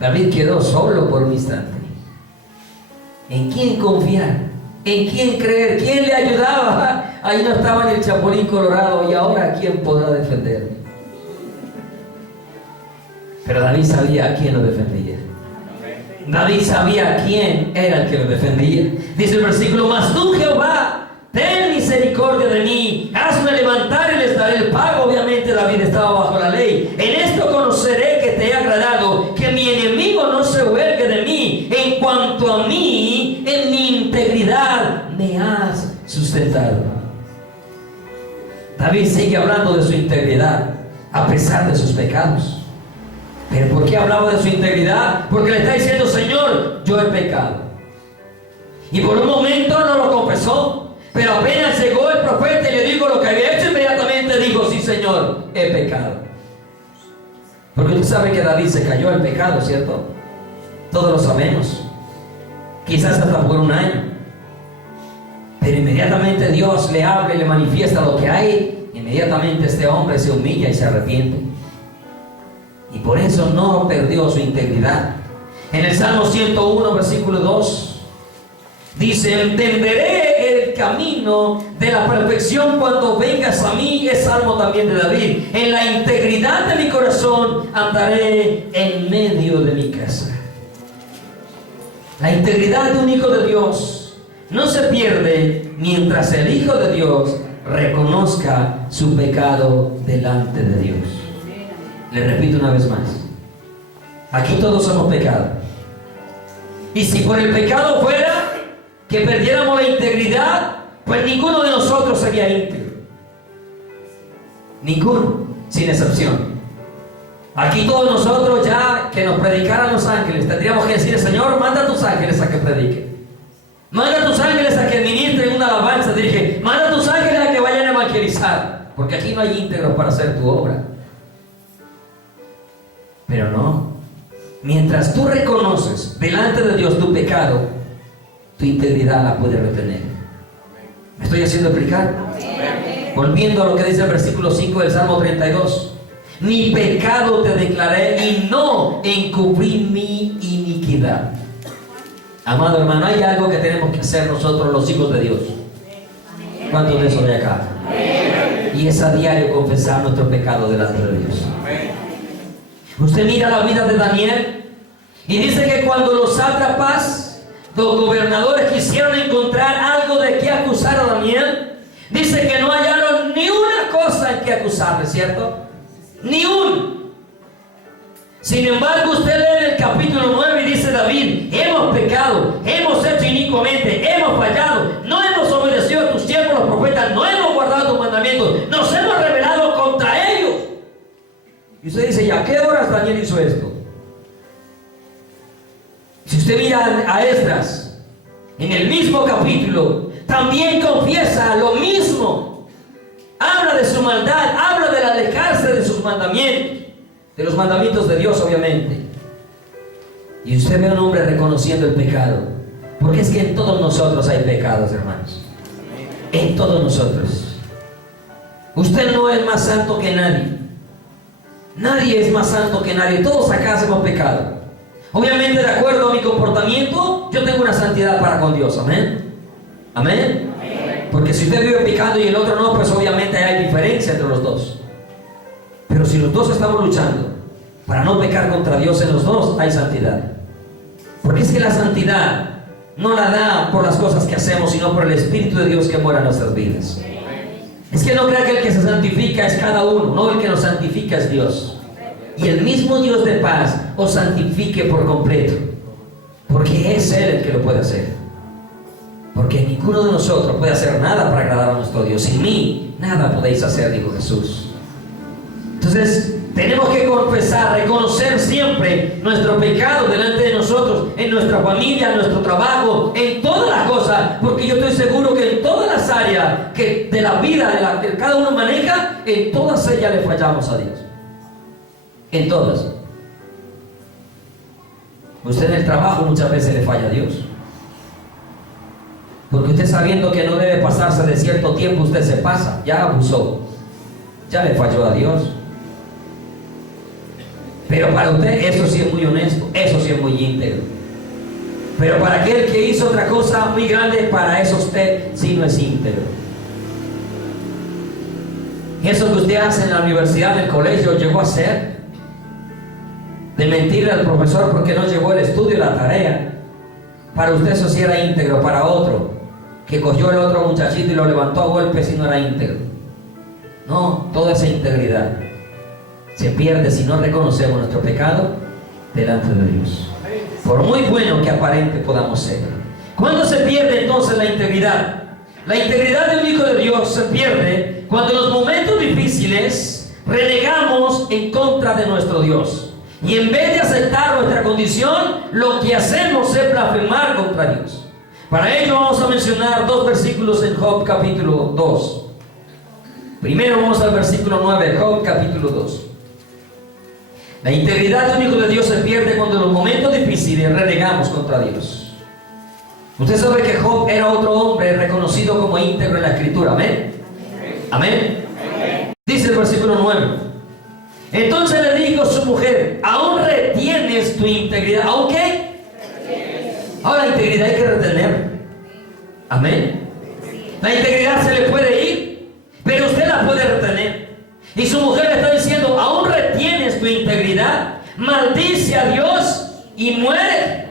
David quedó solo por un instante. ¿En quién confiar? ¿En quién creer? ¿Quién le ayudaba? Ahí no estaba en el Chapulín Colorado. ¿Y ahora quién podrá defenderme? Pero David sabía a quién lo defendía. David sabía quién era el que lo defendía. Dice el versículo: mas tú, Jehová, ten misericordia de mí, hazme levantar y les daré el pago. Obviamente David estaba bajo la ley. En esto conoceré que te he agradado, que mi enemigo no se huelgue de mí. En cuanto a mí, en mi integridad me has sustentado. David sigue hablando de su integridad a pesar de sus pecados. ¿Pero por qué hablaba de su integridad? Porque le está diciendo: Señor, yo he pecado. Y por un momento no lo confesó, pero apenas llegó el profeta y le dijo lo que había hecho, inmediatamente dijo: sí, Señor, he pecado. Porque usted sabe que David se cayó en pecado, ¿cierto? Todos lo sabemos. Quizás hasta por un año. Pero inmediatamente Dios le habla y le manifiesta lo que hay. Inmediatamente este hombre se humilla y se arrepiente. Y por eso no perdió su integridad. En el Salmo 101, versículo 2, dice: entenderé el camino de la perfección cuando vengas a mí. Es salmo también de David. En la integridad de mi corazón andaré en medio de mi casa. La integridad de un hijo de Dios no se pierde mientras el Hijo de Dios reconozca su pecado delante de Dios. Le repito una vez más: aquí todos hemos pecado. Y si por el pecado fuera que perdiéramos la integridad, pues ninguno de nosotros sería íntegro. Ninguno, sin excepción. Aquí todos nosotros, ya que nos predicaran los ángeles, tendríamos que decir: Señor, manda a tus ángeles a que prediquen. Manda a tus ángeles a que administren una alabanza. Dije: manda a tus ángeles a que vayan a evangelizar. Porque aquí no hay íntegros para hacer tu obra. Pero no. Mientras tú reconoces delante de Dios tu pecado, tu integridad la puedes retener. ¿Me estoy haciendo explicar? Volviendo a lo que dice el versículo 5 del Salmo 32. Mi pecado te declaré y no encubrí mi iniquidad. Amado hermano, hay algo que tenemos que hacer nosotros los hijos de Dios. ¿Cuántos de esos de acá? Y es a diario confesar nuestro pecado delante de Dios. Usted mira la vida de Daniel y dice que cuando los sátrapas, los gobernadores quisieron encontrar algo de qué acusar a Daniel, dice que no hallaron ni una cosa en que acusarle, ¿cierto? Ni un. Sin embargo, usted lee en el capítulo 9 y dice David: hemos pecado, hemos hecho inicuamente, hemos fallado, no hemos obedecido a tus siervos los profetas, no hemos guardado tus mandamientos, nos hemos rebelado contra ellos. Y usted dice: ¿y a qué horas Daniel hizo esto? Si usted mira a Esdras, en el mismo capítulo, también confiesa lo mismo. Habla de su maldad, habla de alejarse de sus mandamientos, de los mandamientos de Dios, obviamente. Y usted ve a un hombre reconociendo el pecado, porque es que en todos nosotros hay pecados, hermanos. En todos nosotros. Usted no es más santo que nadie. Nadie es más santo que nadie. Todos acá hacemos pecado. Obviamente, de acuerdo a mi comportamiento, yo tengo una santidad para con Dios. Amén. Amén. Porque si usted vive pecando y el otro no, pues obviamente hay diferencia entre los dos. Pero si los dos estamos luchando para no pecar contra Dios, en los dos hay santidad. Porque es que la santidad no la da por las cosas que hacemos, sino por el Espíritu de Dios que mora en nuestras vidas. Es que no crea que el que se santifica es cada uno, no, el que nos santifica es Dios. Y el mismo Dios de paz os santifique por completo, porque es Él el que lo puede hacer. Porque ninguno de nosotros puede hacer nada para agradar a nuestro Dios. Sin mí nada podéis hacer, dijo Jesús. Entonces tenemos que confesar, reconocer siempre nuestro pecado delante de nosotros, en nuestra familia, en nuestro trabajo, en todas las cosas, porque yo estoy seguro que en todas las áreas de la vida que cada uno maneja, en todas ellas le fallamos a Dios. En todas. Usted en el trabajo muchas veces le falla a Dios, porque usted, sabiendo que no debe pasarse de cierto tiempo, usted se pasa, ya abusó, ya le falló a Dios. Pero para usted eso sí es muy honesto, eso sí es muy íntegro. Pero para aquel que hizo otra cosa muy grande, para eso usted sí no es íntegro. Y eso que usted hace en la universidad, en el colegio, llegó a hacer de mentirle al profesor porque no llevó el estudio y la tarea, para usted eso sí era íntegro. Para otro, que cogió el otro muchachito y lo levantó a golpes, y no era íntegro. No, toda esa integridad se pierde si no reconocemos nuestro pecado delante de Dios, por muy bueno que aparente podamos ser. ¿Cuándo se pierde entonces la integridad? La integridad de un hijo de Dios se pierde cuando en los momentos difíciles renegamos en contra de nuestro Dios, y en vez de aceptar nuestra condición, lo que hacemos es blasfemar contra Dios. Para ello vamos a mencionar dos versículos en Job capítulo 2. Primero vamos al versículo 9, Job capítulo 2. La integridad de un hijo de Dios se pierde cuando en los momentos difíciles renegamos contra Dios. Usted sabe que Job era otro hombre reconocido como íntegro en la Escritura. ¿Amén? ¿Amén? ¿Amén? Dice el versículo 9. Entonces le dijo su mujer: ¿aún retienes tu integridad? ¿Aún qué? Ahora, la integridad hay que retener. ¿Amén? La integridad se le puede ir, pero usted la puede retener. Y su mujer le está diciendo: ¿aún retienes tu integridad? Maldice a Dios y muere.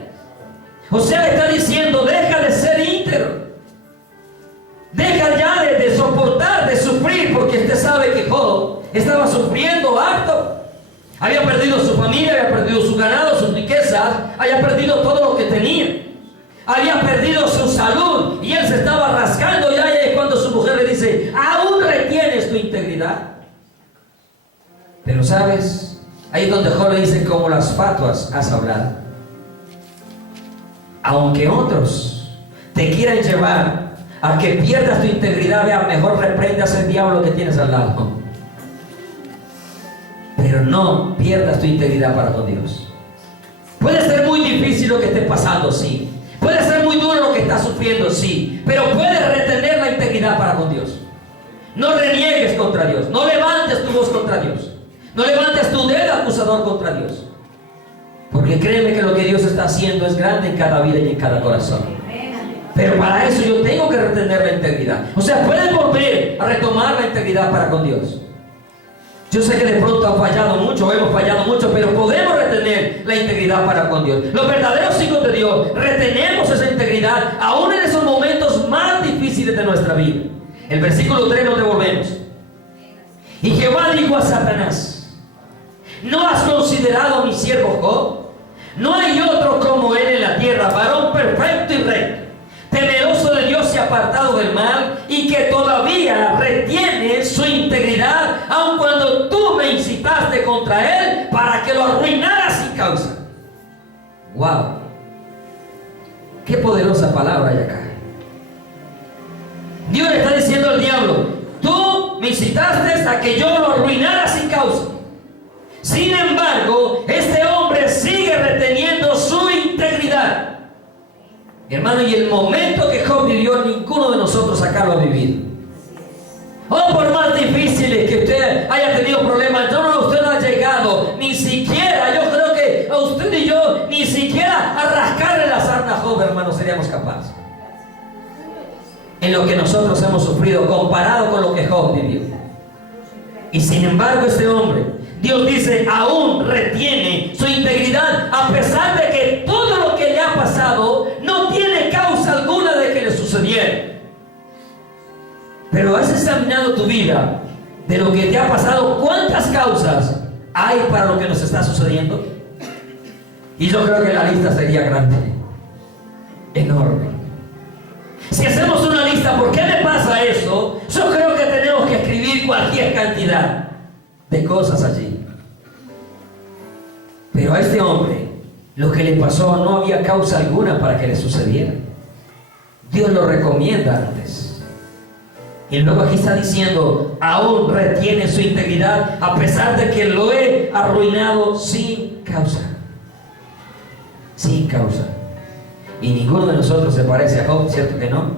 O sea, le está diciendo: deja de ser íntegro, deja ya de soportar, de sufrir, porque usted sabe que Job estaba sufriendo harto. Había perdido su familia, había perdido su ganado, sus riquezas, había perdido todo lo que tenía, había perdido su salud, y él se estaba rascando ya. Y es cuando su mujer le dice: ¿aún retienes tu integridad? Pero sabes, ahí es donde Job le dice: como las fatuas has hablado. Aunque otros te quieran llevar a que pierdas tu integridad, vea, mejor reprendas al diablo que tienes al lado. Pero no pierdas tu integridad para con Dios. Puede ser muy difícil lo que esté pasando, sí. Puede ser muy duro lo que estás sufriendo, sí. Pero puedes retener la integridad para con Dios. No reniegues contra Dios. No levantes tu voz contra Dios. No levantes tu dedo acusador contra Dios. Porque créeme que lo que Dios está haciendo es grande en cada vida y en cada corazón. Pero para eso yo tengo que retener la integridad. O sea, puedes volver a retomar la integridad para con Dios. Yo sé que de pronto han fallado mucho, hemos fallado mucho, pero podemos retener la integridad para con Dios. Los verdaderos hijos de Dios retenemos esa integridad aún en esos momentos más difíciles de nuestra vida. El versículo 3 nos devolvemos. Y Jehová dijo a Satanás: ¿no has considerado a mi siervo Job? No hay otro como él en la tierra, varón perfecto y recto, temeroso de Dios y apartado del mal, y que todavía retiene su integridad, aun cuando tú me incitaste contra él para que lo arruinara sin causa. ¡Wow! ¡Qué poderosa palabra hay acá! Dios le está diciendo al diablo: tú me incitaste a que yo lo arruinara sin causa. Sin embargo, este hombre sigue reteniendo su integridad. Hermano, y el momento que Job vivió, ninguno de nosotros acá lo ha vivido. Oh, por más difíciles que usted haya tenido problemas, usted no ha llegado ni siquiera, yo creo que a usted y yo, ni siquiera a rascarle la sarna a Job, hermano, seríamos capaces. En lo que nosotros hemos sufrido comparado con lo que Job vivió. Y sin embargo, este hombre, Dios dice, aún retiene su integridad, a pesar de que todo lo que le ha pasado no tiene causa alguna de que le sucediera. Pero has examinado tu vida, de lo que te ha pasado, ¿cuántas causas hay para lo que nos está sucediendo? Y yo creo que la lista sería grande, enorme. Si hacemos una lista, ¿por qué me pasa eso? Yo creo que tenemos que escribir cualquier cantidad de cosas allí. Pero a este hombre, lo que le pasó no había causa alguna para que le sucediera. Dios lo recomienda antes. Y luego aquí está diciendo, aún retiene su integridad, a pesar de que lo he arruinado sin causa. Sin causa. Y ninguno de nosotros se parece a Job, ¿cierto que no?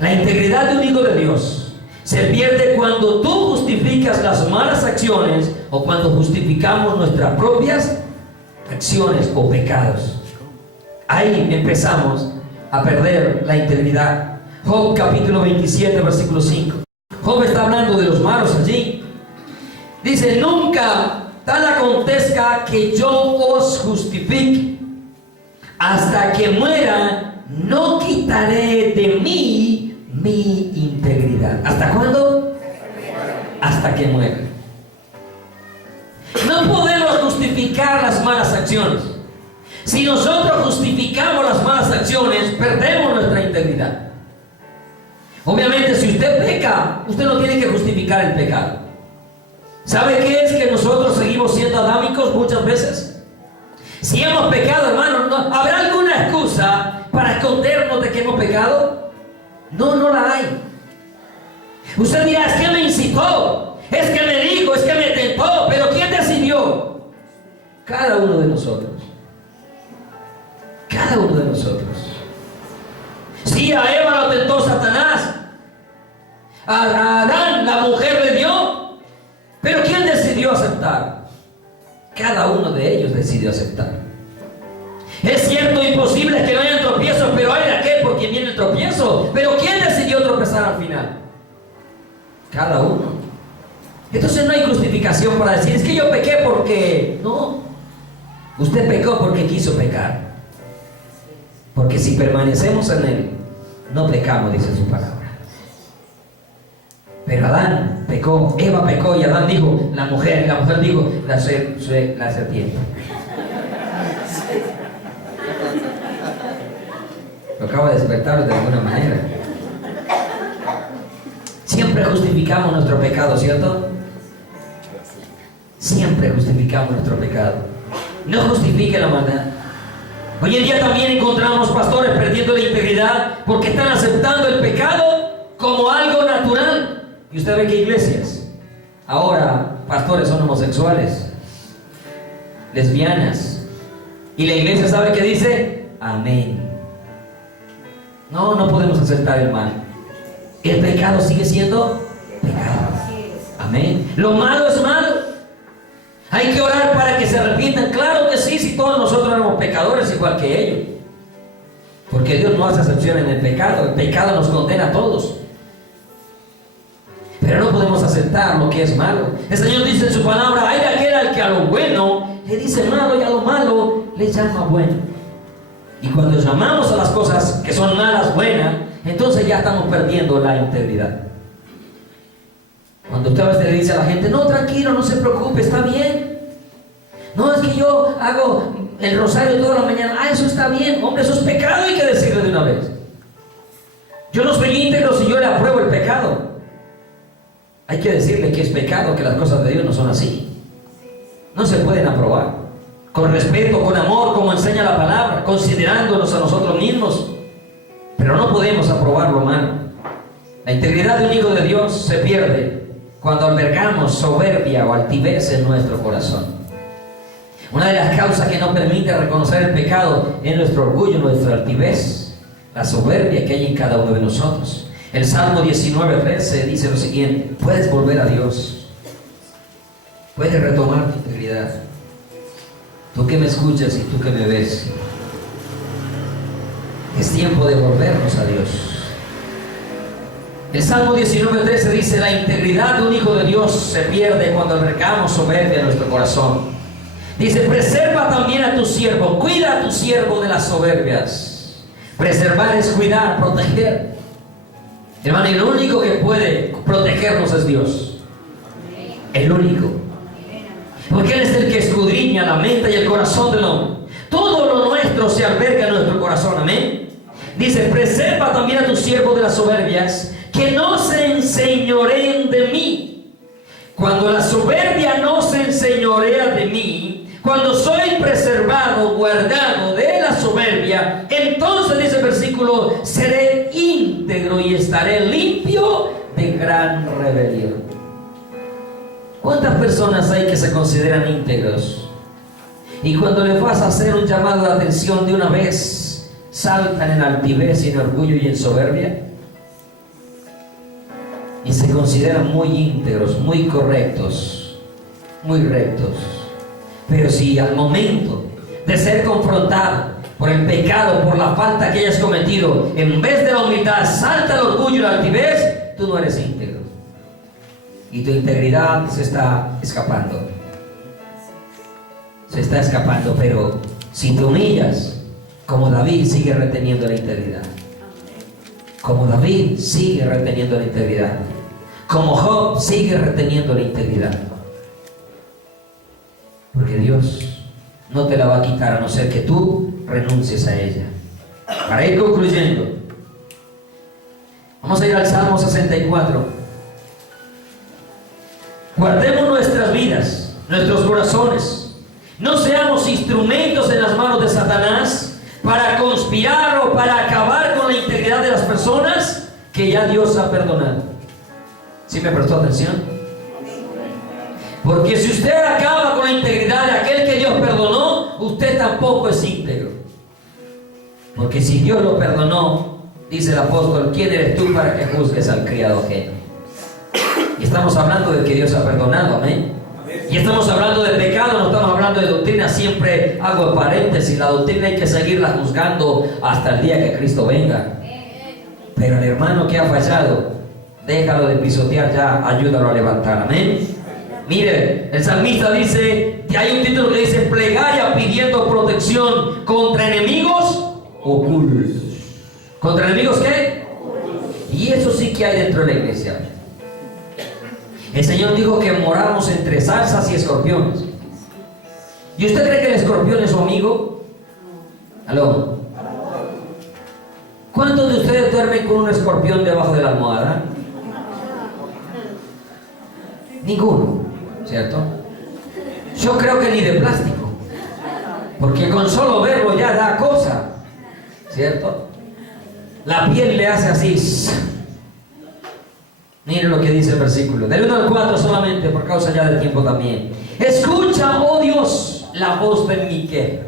La integridad de un hijo de Dios se pierde cuando tú justificas las malas acciones o cuando justificamos nuestras propias acciones o pecados. Ahí empezamos a perder la integridad. Job capítulo 27, versículo 5. Job está hablando de los malos allí. Dice, nunca tal acontezca que yo os justifique. Hasta que muera, no quitaré de mí mi integridad. ¿Hasta cuándo? Hasta que muera. No podemos justificar las malas acciones. Si nosotros justificamos las malas acciones, perdemos nuestra integridad. Obviamente, si usted peca, usted no tiene que justificar el pecado. ¿Sabe qué es que nosotros seguimos siendo adámicos muchas veces? Si hemos pecado, hermano, ¿habrá alguna excusa para escondernos de que hemos pecado? No, no la hay. Usted dirá, es que me incitó, es que me dijo, es que me tentó, pero ¿quién decidió? Cada uno de nosotros. Cada uno de nosotros. Sí, a Eva lo tentó Satanás, a Adán la mujer le dio, pero ¿quién decidió aceptar? Cada uno de ellos decidió aceptar. Es cierto, imposible que no haya tropiezos, pero hay de qué por quien viene el tropiezo. Pero ¿quién decidió tropezar al final? Cada uno. Entonces no hay justificación para decir, es que yo pequé porque... No, usted pecó porque quiso pecar. Porque si permanecemos en él, no pecamos, dice su palabra. Pero Adán pecó, Eva pecó y Adán dijo, la mujer dijo, la serpiente. Lo acabo de despertar de alguna manera. Siempre justificamos nuestro pecado, ¿cierto? Siempre justificamos nuestro pecado. No justifique la maldad. Hoy en día también encontramos pastores perdiendo la integridad porque están aceptando el pecado como algo natural. Y usted ve que iglesias ahora, pastores son homosexuales, lesbianas, y la iglesia sabe que dice amén. No, no podemos aceptar el mal. El pecado sigue siendo pecado. Amén. Lo malo es malo. Hay que orar para que se arrepientan. Claro que sí, si todos nosotros éramos pecadores igual que ellos. Porque Dios no hace excepción en el pecado. El pecado nos condena a todos. Pero no podemos aceptar lo que es malo. El Señor dice en su palabra, hay de aquel al que a lo bueno le dice malo y a lo malo le llama bueno. Y cuando llamamos a las cosas que son malas buenas, entonces ya estamos perdiendo la integridad. Cuando usted a veces le dice a la gente, no, tranquilo, no se preocupe, está bien. No, es que yo hago el rosario toda la mañana. Ah, eso está bien, hombre, eso es pecado, hay que decirlo de una vez. Yo no soy íntegro si yo le apruebo el pecado. Hay que decirle que es pecado, que las cosas de Dios no son así. No se pueden aprobar. Con respeto, con amor, como enseña la palabra, considerándonos a nosotros mismos. Pero no podemos aprobar lo malo. La integridad de un hijo de Dios se pierde cuando albergamos soberbia o altivez en nuestro corazón. Una de las causas que no permite reconocer el pecado es nuestro orgullo, nuestra altivez, la soberbia que hay en cada uno de nosotros. El Salmo 19:13 dice lo siguiente: puedes volver a Dios, puedes retomar tu integridad. Tú que me escuchas y tú que me ves, es tiempo de volvernos a Dios. El Salmo 19:13 dice: la integridad de un hijo de Dios se pierde cuando albergamos soberbia en nuestro corazón. Dice: preserva también a tu siervo, cuida a tu siervo de las soberbias. Preservar es cuidar, proteger. Hermano, y el único que puede protegernos es Dios. El único. Porque Él es el que escudriña la mente y el corazón del hombre. Todo lo nuestro se alberga en nuestro corazón, amén. Dice: preserva también a tus siervos de las soberbias, que no se enseñoreen de mí. Cuando la soberbia no se enseñorea de mí, cuando soy preservado, guardado de la soberbia, entonces dice el versículo: seré íntegro y estaré limpio de gran rebelión. ¿Cuántas personas hay que se consideran íntegros? Y cuando les vas a hacer un llamado de atención de una vez, saltan en altivez y en orgullo y en soberbia? Y se consideran muy íntegros, muy correctos, muy rectos. Pero si al momento de ser confrontado por el pecado, por la falta que hayas cometido, en vez de la humildad salta el orgullo y la altivez, tú no eres íntegro. Y tu integridad se está escapando. Se está escapando, pero si te humillas, como David sigue reteniendo la integridad. Como David sigue reteniendo la integridad. Como Job sigue reteniendo la integridad. Porque Dios no te la va a quitar a no ser que tú renuncies a ella. Para ir concluyendo, vamos a ir al Salmo 64. Guardemos nuestras vidas, nuestros corazones. No seamos instrumentos en las manos de Satanás para conspirar o para acabar con la integridad de las personas que ya Dios ha perdonado. ¿Sí me prestó atención? Porque si usted acaba con la integridad de aquel que Dios perdonó, usted tampoco es íntegro. Porque si Dios lo perdonó, dice el apóstol: ¿quién eres tú para que juzgues al criado ajeno? Y estamos hablando de que Dios ha perdonado, amén. Y estamos hablando de pecado, no estamos hablando de doctrina. Siempre hago paréntesis: la doctrina hay que seguirla juzgando hasta el día que Cristo venga. Pero el hermano que ha fallado, déjalo de pisotear ya, ayúdalo a levantar, amén. Mire, el salmista dice, hay un título que dice: plegaria pidiendo protección contra enemigos ocultos. ¿Contra enemigos qué? Y eso sí que hay dentro de la iglesia. El Señor dijo que moramos entre zarzas y escorpiones. ¿Y usted cree que el escorpión es su amigo? ¿Aló? ¿Cuántos de ustedes duermen con un escorpión debajo de la almohada? Ninguno, ¿cierto? Yo creo que ni de plástico, porque con solo verlo ya da cosa, ¿cierto? La piel le hace así. Miren lo que dice el versículo, del 1 al 4 solamente, por causa ya del tiempo también. Escucha, oh Dios, la voz de mi queja.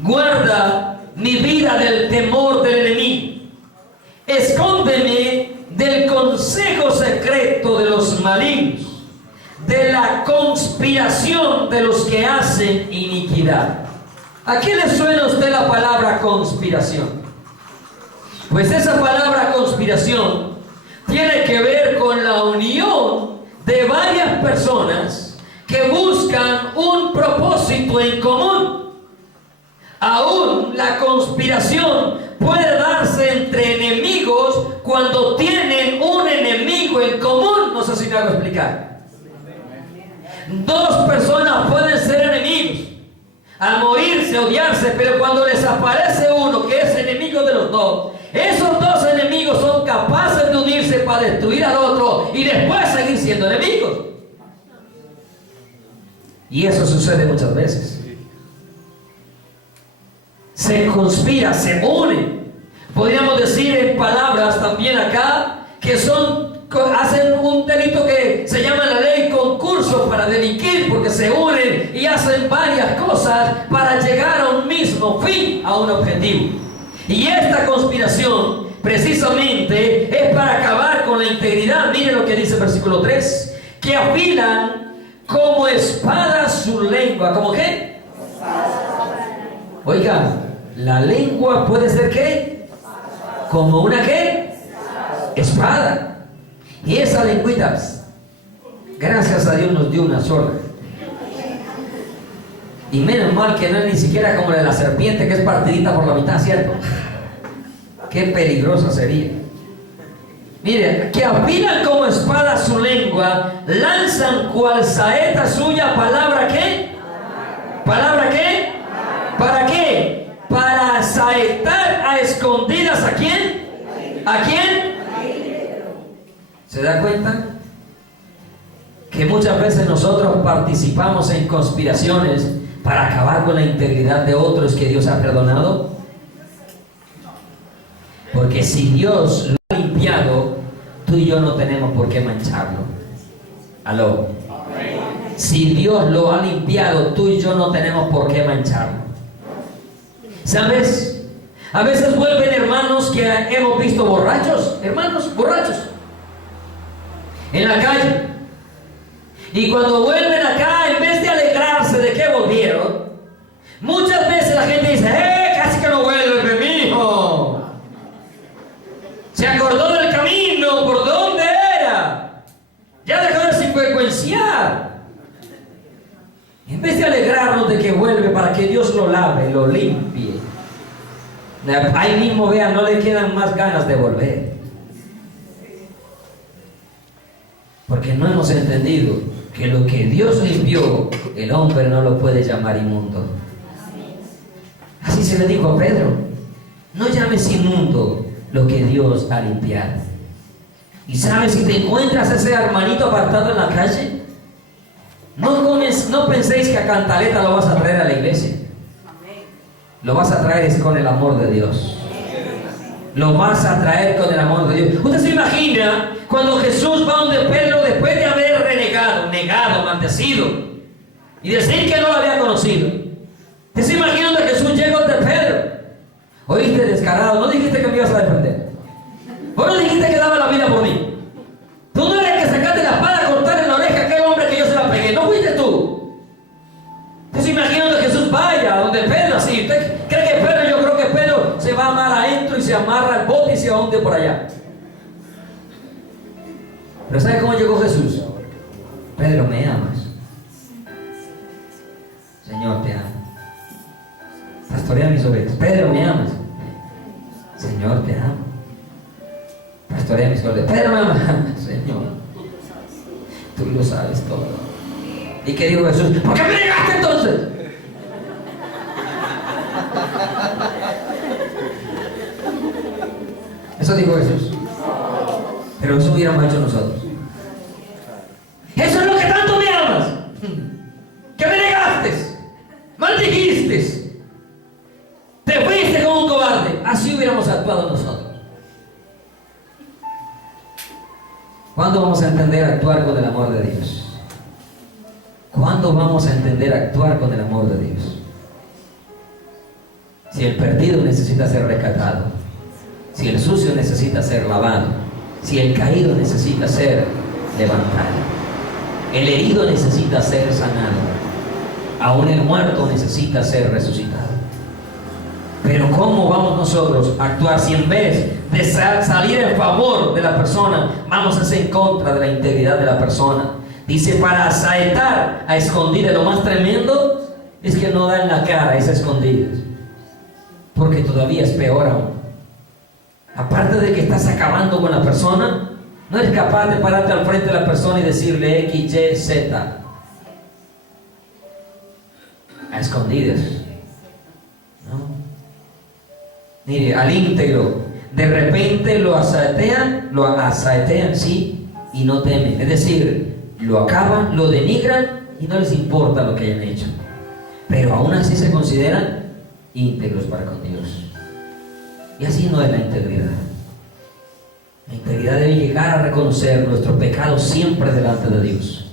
Guarda mi vida del temor del enemigo. Escóndeme del consejo secreto de los malignos, de la conspiración de los que hacen iniquidad. ¿A qué le suena a usted la palabra conspiración? Pues esa palabra conspiración tiene que ver con la unión de varias personas que buscan un propósito en común. Aún la conspiración puede darse entre enemigos cuando tienen un enemigo en común. No sé si me hago explicar. Dos personas pueden ser enemigos. a morirse, a odiarse, pero cuando les aparece uno que es enemigo de los dos, esos dos enemigos son capaces de unirse para destruir al otro y después seguir siendo enemigos. Y eso sucede muchas veces. Se conspira, se une. Podríamos decir en palabras también acá que hacen un delito que se llama la ley concurso para delinquir, porque se unen y hacen varias cosas para llegar a un mismo fin, a un objetivo. Y esta conspiración precisamente es para acabar con la integridad. Miren lo que dice el versículo 3, que afilan como espada su lengua. ¿Cómo qué? Oiga, la lengua puede ser ¿qué? Como una ¿qué? Espada. Y esa lengüita, gracias a Dios, nos dio una sola. Y menos mal que no es ni siquiera como la de la serpiente, que es partidita por la mitad, ¿cierto? Qué peligrosa sería. Mire, que afilan como espada su lengua, lanzan cual saeta suya palabra ¿qué? ¿Palabra qué? ¿Para qué? Para saetar a escondidas ¿a quién? ¿A quién? ¿Se da cuenta? Que muchas veces nosotros participamos en conspiraciones para acabar con la integridad de otros que Dios ha perdonado. Porque si Dios lo ha limpiado, tú y yo no tenemos por qué mancharlo. ¿Aló? Si Dios lo ha limpiado, tú y yo no tenemos por qué mancharlo. ¿Sabes? A veces vuelven hermanos que hemos visto borrachos, hermanos borrachos, en la calle. Y cuando vuelven acá, en vez de alegrarse de que volvieron, muchas veces la gente dice, casi que no vuelve, mi hijo. Se acordó del camino, por dónde era. Ya dejó de sinvergüenciar. En vez de alegrarnos de que vuelve para que Dios lo lave, lo limpie, ahí mismo vean, no le quedan más ganas de volver. Porque no hemos entendido que lo que Dios limpió, el hombre no lo puede llamar inmundo. Así se le dijo a Pedro: no llames inmundo lo que Dios ha limpiado. Y sabes, si te encuentras ese hermanito apartado en la calle, no penséis que a cantaleta lo vas a traer a la iglesia. Lo vas a traer con el amor de Dios. Lo vas a traer con el amor de Dios. Usted se imagina cuando Jesús va donde Pedro después de haber negado, maldecido y decir que no lo había conocido. ¿Usted se imagina donde Jesús llega donde Pedro? Oíste, descarado, no dijiste que me ibas a defender. Vos no dijiste que daba la vida por mí. Tú no eres el que sacaste la espada a cortar en la oreja a aquel hombre que yo se la pegué. No fuiste tú. ¿Usted se imagina donde Jesús vaya, donde Pedro así? ¿Usted cree que Pedro? Yo creo que Pedro se va a mar adentro y se amarra al bote y se hunde por allá. Pero ¿sabe cómo llegó Jesús? Pedro, ¿me amas? Señor, te amo. Pastorea mis ovejas. Pedro, ¿me amas? Señor, te amo. Pastorea mis ovejas. Pedro, ¿me amas? Señor, tú lo sabes todo. ¿Y qué dijo Jesús? ¿Por qué me negaste entonces? Eso dijo Jesús. Pero eso hubiéramos hecho nosotros. Eso es lo que tanto me amas, que me negaste, maldijiste, te fuiste como un cobarde. Así hubiéramos actuado nosotros. ¿Cuándo vamos a entender actuar con el amor de Dios? ¿Cuándo vamos a entender actuar con el amor de Dios? Si el perdido necesita ser rescatado, si el sucio necesita ser lavado, si el caído necesita ser levantado, el herido necesita ser sanado, aún el muerto necesita ser resucitado. Pero ¿cómo vamos nosotros a actuar si en vez de salir en favor de la persona, vamos a hacer en contra de la integridad de la persona? Dice, para saetar a escondidas. Lo más tremendo es que no da en la cara, es a escondidas, porque todavía es peor aún. Aparte de que estás acabando con la persona, no eres capaz de pararte al frente de la persona y decirle X, Y, Z. a escondidas. ¿No? Mire, al íntegro, de repente lo asaetean, sí, y no temen. Es decir, lo acaban, lo denigran y no les importa lo que hayan hecho. Pero aún así se consideran íntegros para con Dios. Y así no es la integridad. La integridad debe llegar a reconocer nuestro pecado siempre delante de Dios.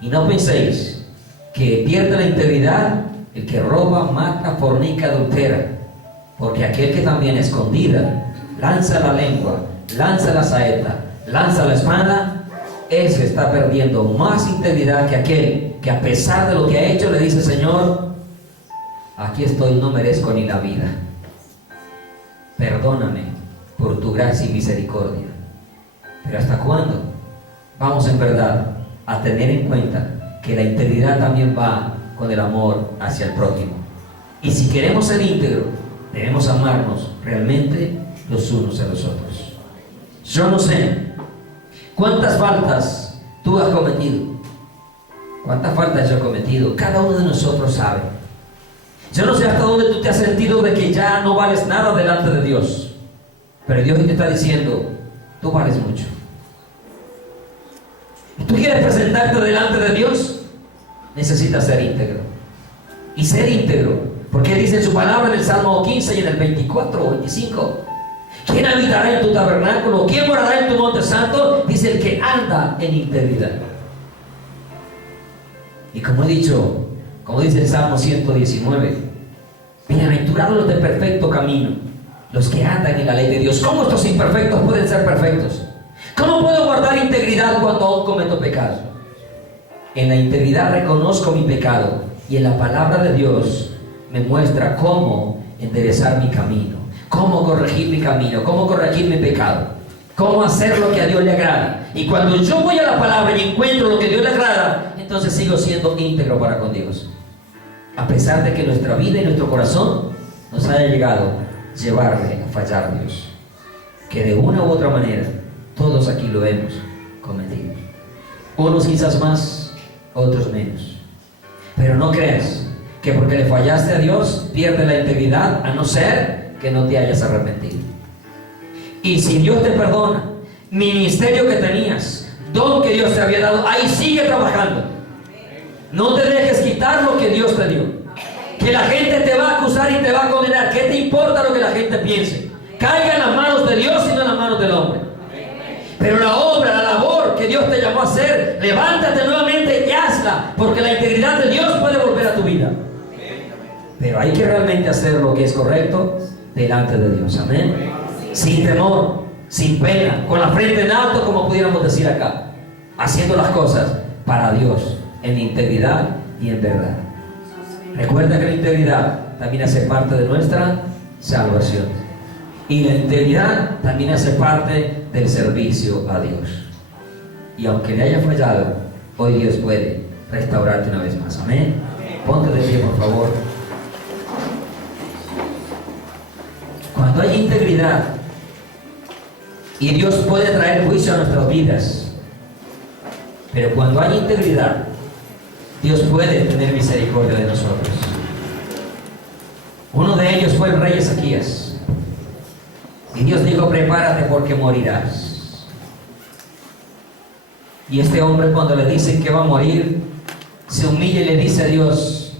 Y no penséis que pierde la integridad el que roba, mata, fornica, adultera. Porque aquel que también escondida lanza la lengua, lanza la saeta, lanza la espada, ese está perdiendo más integridad que aquel que a pesar de lo que ha hecho le dice: Señor, aquí estoy, no merezco ni la vida. Perdóname por tu gracia y misericordia. Pero ¿hasta cuándo vamos en verdad a tener en cuenta que la integridad también va con el amor hacia el prójimo? Y si queremos ser íntegros, debemos amarnos realmente los unos a los otros. Yo no sé cuántas faltas tú has cometido, cuántas faltas yo he cometido. Cada uno de nosotros sabe. Yo no sé hasta dónde tú te has sentido de que ya no vales nada delante de Dios, pero Dios te está diciendo: tú vales mucho. ¿Y tú quieres presentarte delante de Dios? Necesitas ser íntegro. Y ser íntegro, porque dice en su palabra en el Salmo 15 y en el 24 o 25: ¿quién habitará en tu tabernáculo? ¿Quién morará en tu monte santo? Dice: el que anda en integridad. Y como he dicho, como dice el Salmo 119: bienaventurados los de perfecto camino, los que andan en la ley de Dios. ¿Cómo estos imperfectos pueden ser perfectos? ¿Cómo puedo guardar integridad cuando aún cometo pecado? En la integridad reconozco mi pecado, y en la palabra de Dios me muestra cómo enderezar mi camino, cómo corregir mi camino, cómo corregir mi pecado, cómo hacer lo que a Dios le agrada. Y cuando yo voy a la palabra y encuentro lo que a Dios le agrada, entonces sigo siendo íntegro para con Dios, a pesar de que nuestra vida y nuestro corazón nos haya llegado a llevarle a fallar a Dios, que de una u otra manera todos aquí lo hemos cometido, unos quizás más, otros menos. Pero no creas que porque le fallaste a Dios pierde la integridad, a no ser que no te hayas arrepentido. Y si Dios te perdona, ministerio que tenías, don que Dios te había dado, ahí sigue trabajando. No te dejes quitar lo que Dios te dio. Que la gente te va a acusar y te va a condenar. ¿Qué te importa lo que la gente piense? Caiga en las manos de Dios y no en las manos del hombre. Pero la obra, la labor que Dios te llamó a hacer, levántate nuevamente y hazla, porque la integridad de Dios puede volver a tu vida. Pero hay que realmente hacer lo que es correcto delante de Dios. Amén. Sin temor, sin pena, con la frente en alto, como pudiéramos decir acá, haciendo las cosas para Dios, en integridad y en verdad. Recuerda que la integridad también hace parte de nuestra salvación, y la integridad también hace parte del servicio a Dios. Y aunque le haya fallado, hoy Dios puede restaurarte una vez más. Amén. Ponte de pie, por favor. Cuando hay integridad, y Dios puede traer juicio a nuestras vidas, pero cuando hay integridad, Dios puede tener misericordia de nosotros. Uno de ellos fue el rey Ezequías, y Dios dijo: prepárate porque morirás. Y este hombre, cuando le dicen que va a morir, se humilla y le dice a Dios: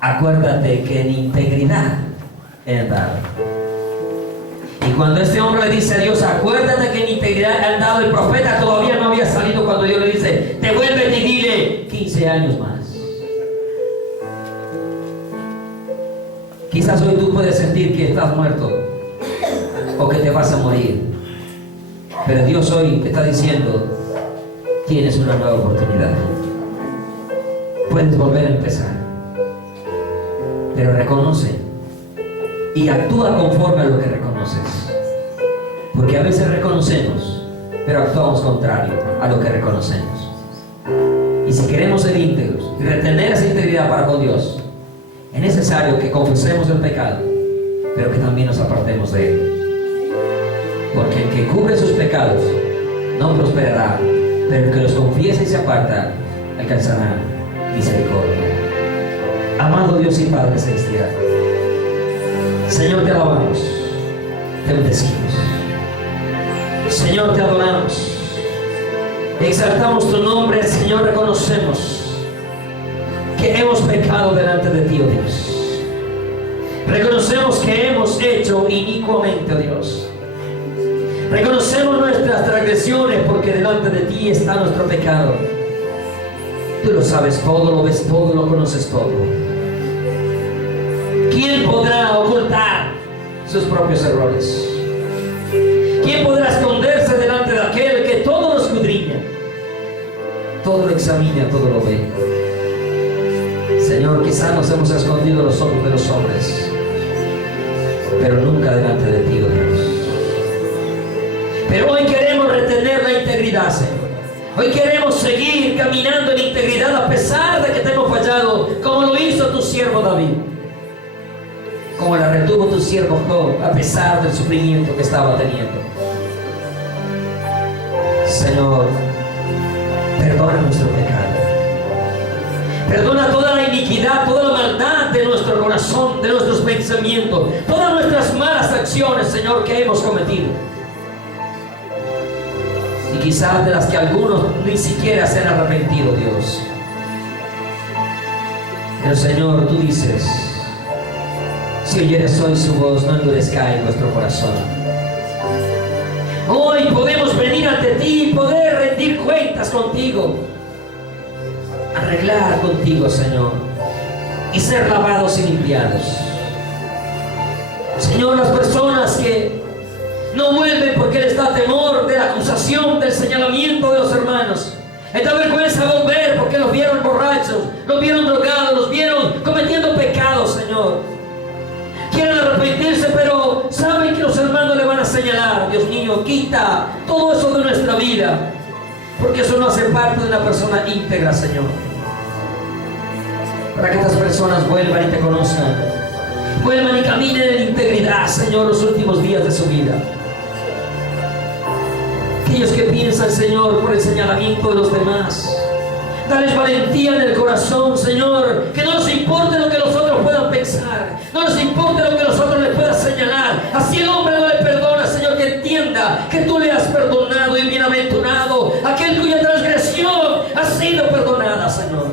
acuérdate que en integridad he andado. Y cuando este hombre le dice a Dios: acuérdate que en integridad he andado, el profeta todavía no había salido cuando Dios le dice: devuélvete y dile 15 años más. Quizás hoy tú puedes sentir que estás muerto o que te vas a morir, pero Dios hoy te está diciendo: tienes una nueva oportunidad, puedes volver a empezar. Pero reconoce y actúa conforme a lo que reconoces, porque a veces reconocemos pero actuamos contrario a lo que reconocemos. Y si queremos ser íntegros y retener esa integridad para con Dios, es necesario que confesemos el pecado, pero que también nos apartemos de él, porque el que cubre sus pecados no prosperará, pero el que los confiesa y se aparta alcanzará misericordia. Amado Dios y Padre celestial, Señor, te alabamos, te bendecimos. Señor, te adoramos, exaltamos tu nombre. Señor, reconocemos que hemos pecado delante de ti, oh Dios. Reconocemos que hemos hecho inicuamente, oh Dios. Reconocemos nuestras transgresiones, porque delante de ti está nuestro pecado. Tú lo sabes todo, lo ves todo, lo conoces todo. ¿Quién podrá ocultar sus propios errores? ¿Quién podrá esconderse delante de aquel que todo lo escudriña, todo lo examina, todo lo ve? Señor, quizás nos hemos escondido los ojos de los hombres, pero nunca delante de ti, oh Dios. Pero hoy queremos retener la integridad, Señor. Hoy queremos seguir caminando en integridad a pesar de que te hemos fallado, como lo hizo tu siervo David, como la retuvo tu siervo Job, a pesar del sufrimiento que estaba teniendo. Señor, perdona nuestro pecado. Perdona toda la iniquidad, toda la maldad de nuestro corazón, de nuestros pensamientos, todas nuestras malas acciones, Señor, que hemos cometido. Y quizás de las que algunos ni siquiera se han arrepentido, Dios. Pero Señor, tú dices: si oyeres hoy su voz, no endurezcáis vuestro corazón. Hoy podemos venir ante ti y poder rendir cuentas contigo, arreglar contigo, Señor, y ser lavados y limpiados. Señor, las personas que no vuelven porque les da temor de la acusación, del señalamiento de los hermanos, les da vergüenza volver porque los vieron borrachos, los vieron drogados, los vieron cometiendo pecados, Señor. Quieren arrepentirse, pero saben que los hermanos le van a señalar. Dios mío, quita todo eso de nuestra vida, porque eso no hace parte de una persona íntegra, Señor. Para que estas personas vuelvan y te conozcan, vuelvan y caminen en integridad, Señor, los últimos días de su vida. Aquellos que piensan, Señor, por el señalamiento de los demás, dales valentía en el corazón, Señor, que no nos importe lo que los otros puedan pensar, no nos importe lo que los otros les puedan señalar. Así el hombre no le perdona, Señor, que entienda que tú le has perdonado, y bienaventurado aquel cuya transgresión ha sido perdonada, Señor.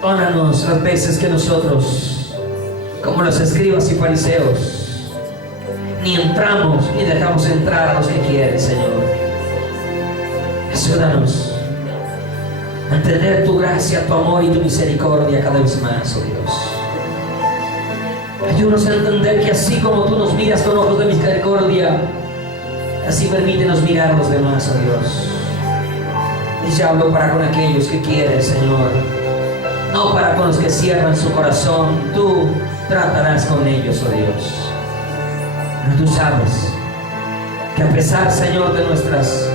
Perdónanos las veces que nosotros, como los escribas y fariseos, ni entramos ni dejamos entrar a los que quieren, Señor. Ayúdanos a entender tu gracia, tu amor y tu misericordia cada vez más, oh Dios. Ayúdanos a entender que así como tú nos miras con ojos de misericordia, así permítenos mirar a los demás, oh Dios. Y ya hablo para con aquellos que quieren, Señor, no para con los que cierran su corazón. Tú tratarás con ellos, oh Dios. Pero tú sabes que a pesar, Señor, de nuestras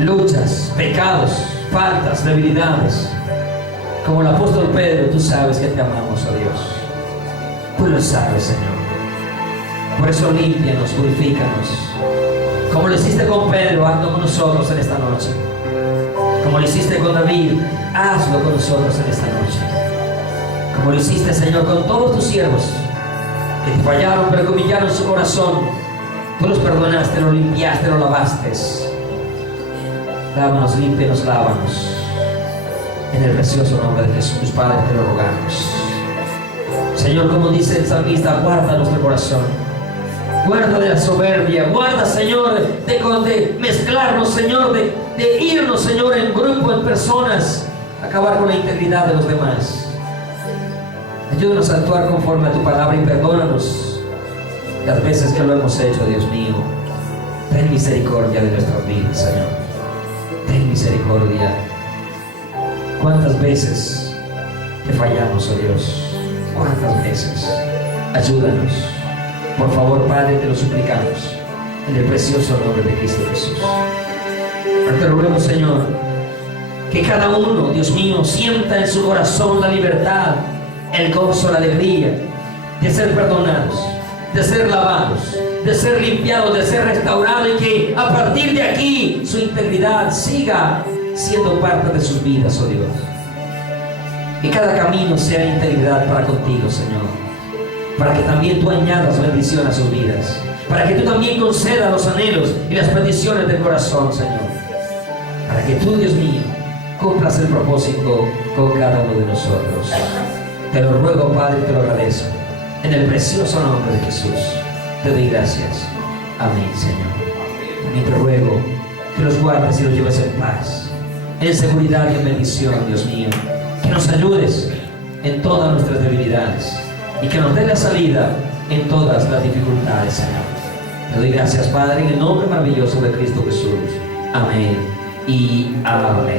luchas, pecados, faltas, debilidades, como el apóstol Pedro, tú sabes que te amamos, oh Dios. Tú lo sabes, Señor. Por eso límpianos, purifícanos. Como lo hiciste con Pedro, hazlo con nosotros en esta noche. Como lo hiciste con David, hazlo con nosotros en esta noche. Como lo hiciste, Señor, con todos tus siervos que te fallaron, pero que humillaron su corazón. Tú los perdonaste, los limpiaste, los lavaste. Lávanos, límpianos, lávanos. En el precioso nombre de Jesús, Padre, te lo rogamos. Señor, como dice el salmista, guarda nuestro corazón. Guarda de la soberbia. Guarda, Señor, de mezclarnos, Señor, de irnos, Señor, en grupo, en personas, acabar con la integridad de los demás. Ayúdanos a actuar conforme a tu palabra y perdónanos las veces que lo hemos hecho, Dios mío. Ten misericordia de nuestras vidas, Señor. Ten misericordia. ¿Cuántas veces te fallamos, oh Dios? ¿Cuántas veces? Ayúdanos. Por favor, Padre, te lo suplicamos, en el precioso nombre de Cristo Jesús. Pero te rogamos, Señor, que cada uno, Dios mío, sienta en su corazón la libertad, el gozo, la alegría de ser perdonados, de ser lavados, de ser limpiados, de ser restaurados, y que a partir de aquí su integridad siga siendo parte de sus vidas, oh Dios. Que cada camino sea integridad para contigo, Señor. Para que también tú añadas bendición a sus vidas. Para que tú también concedas los anhelos y las peticiones del corazón, Señor. Para que tú, Dios mío, cumplas el propósito con cada uno de nosotros. Te lo ruego, Padre, y te lo agradezco. En el precioso nombre de Jesús. Te doy gracias. Amén, Señor. También te ruego que los guardes y los lleves en paz, en seguridad y en bendición, Dios mío. Que nos ayudes en todas nuestras debilidades y que nos dé la salida en todas las dificultades, Señor. Te doy gracias, Padre, en el nombre maravilloso de Cristo Jesús. Amén y amén.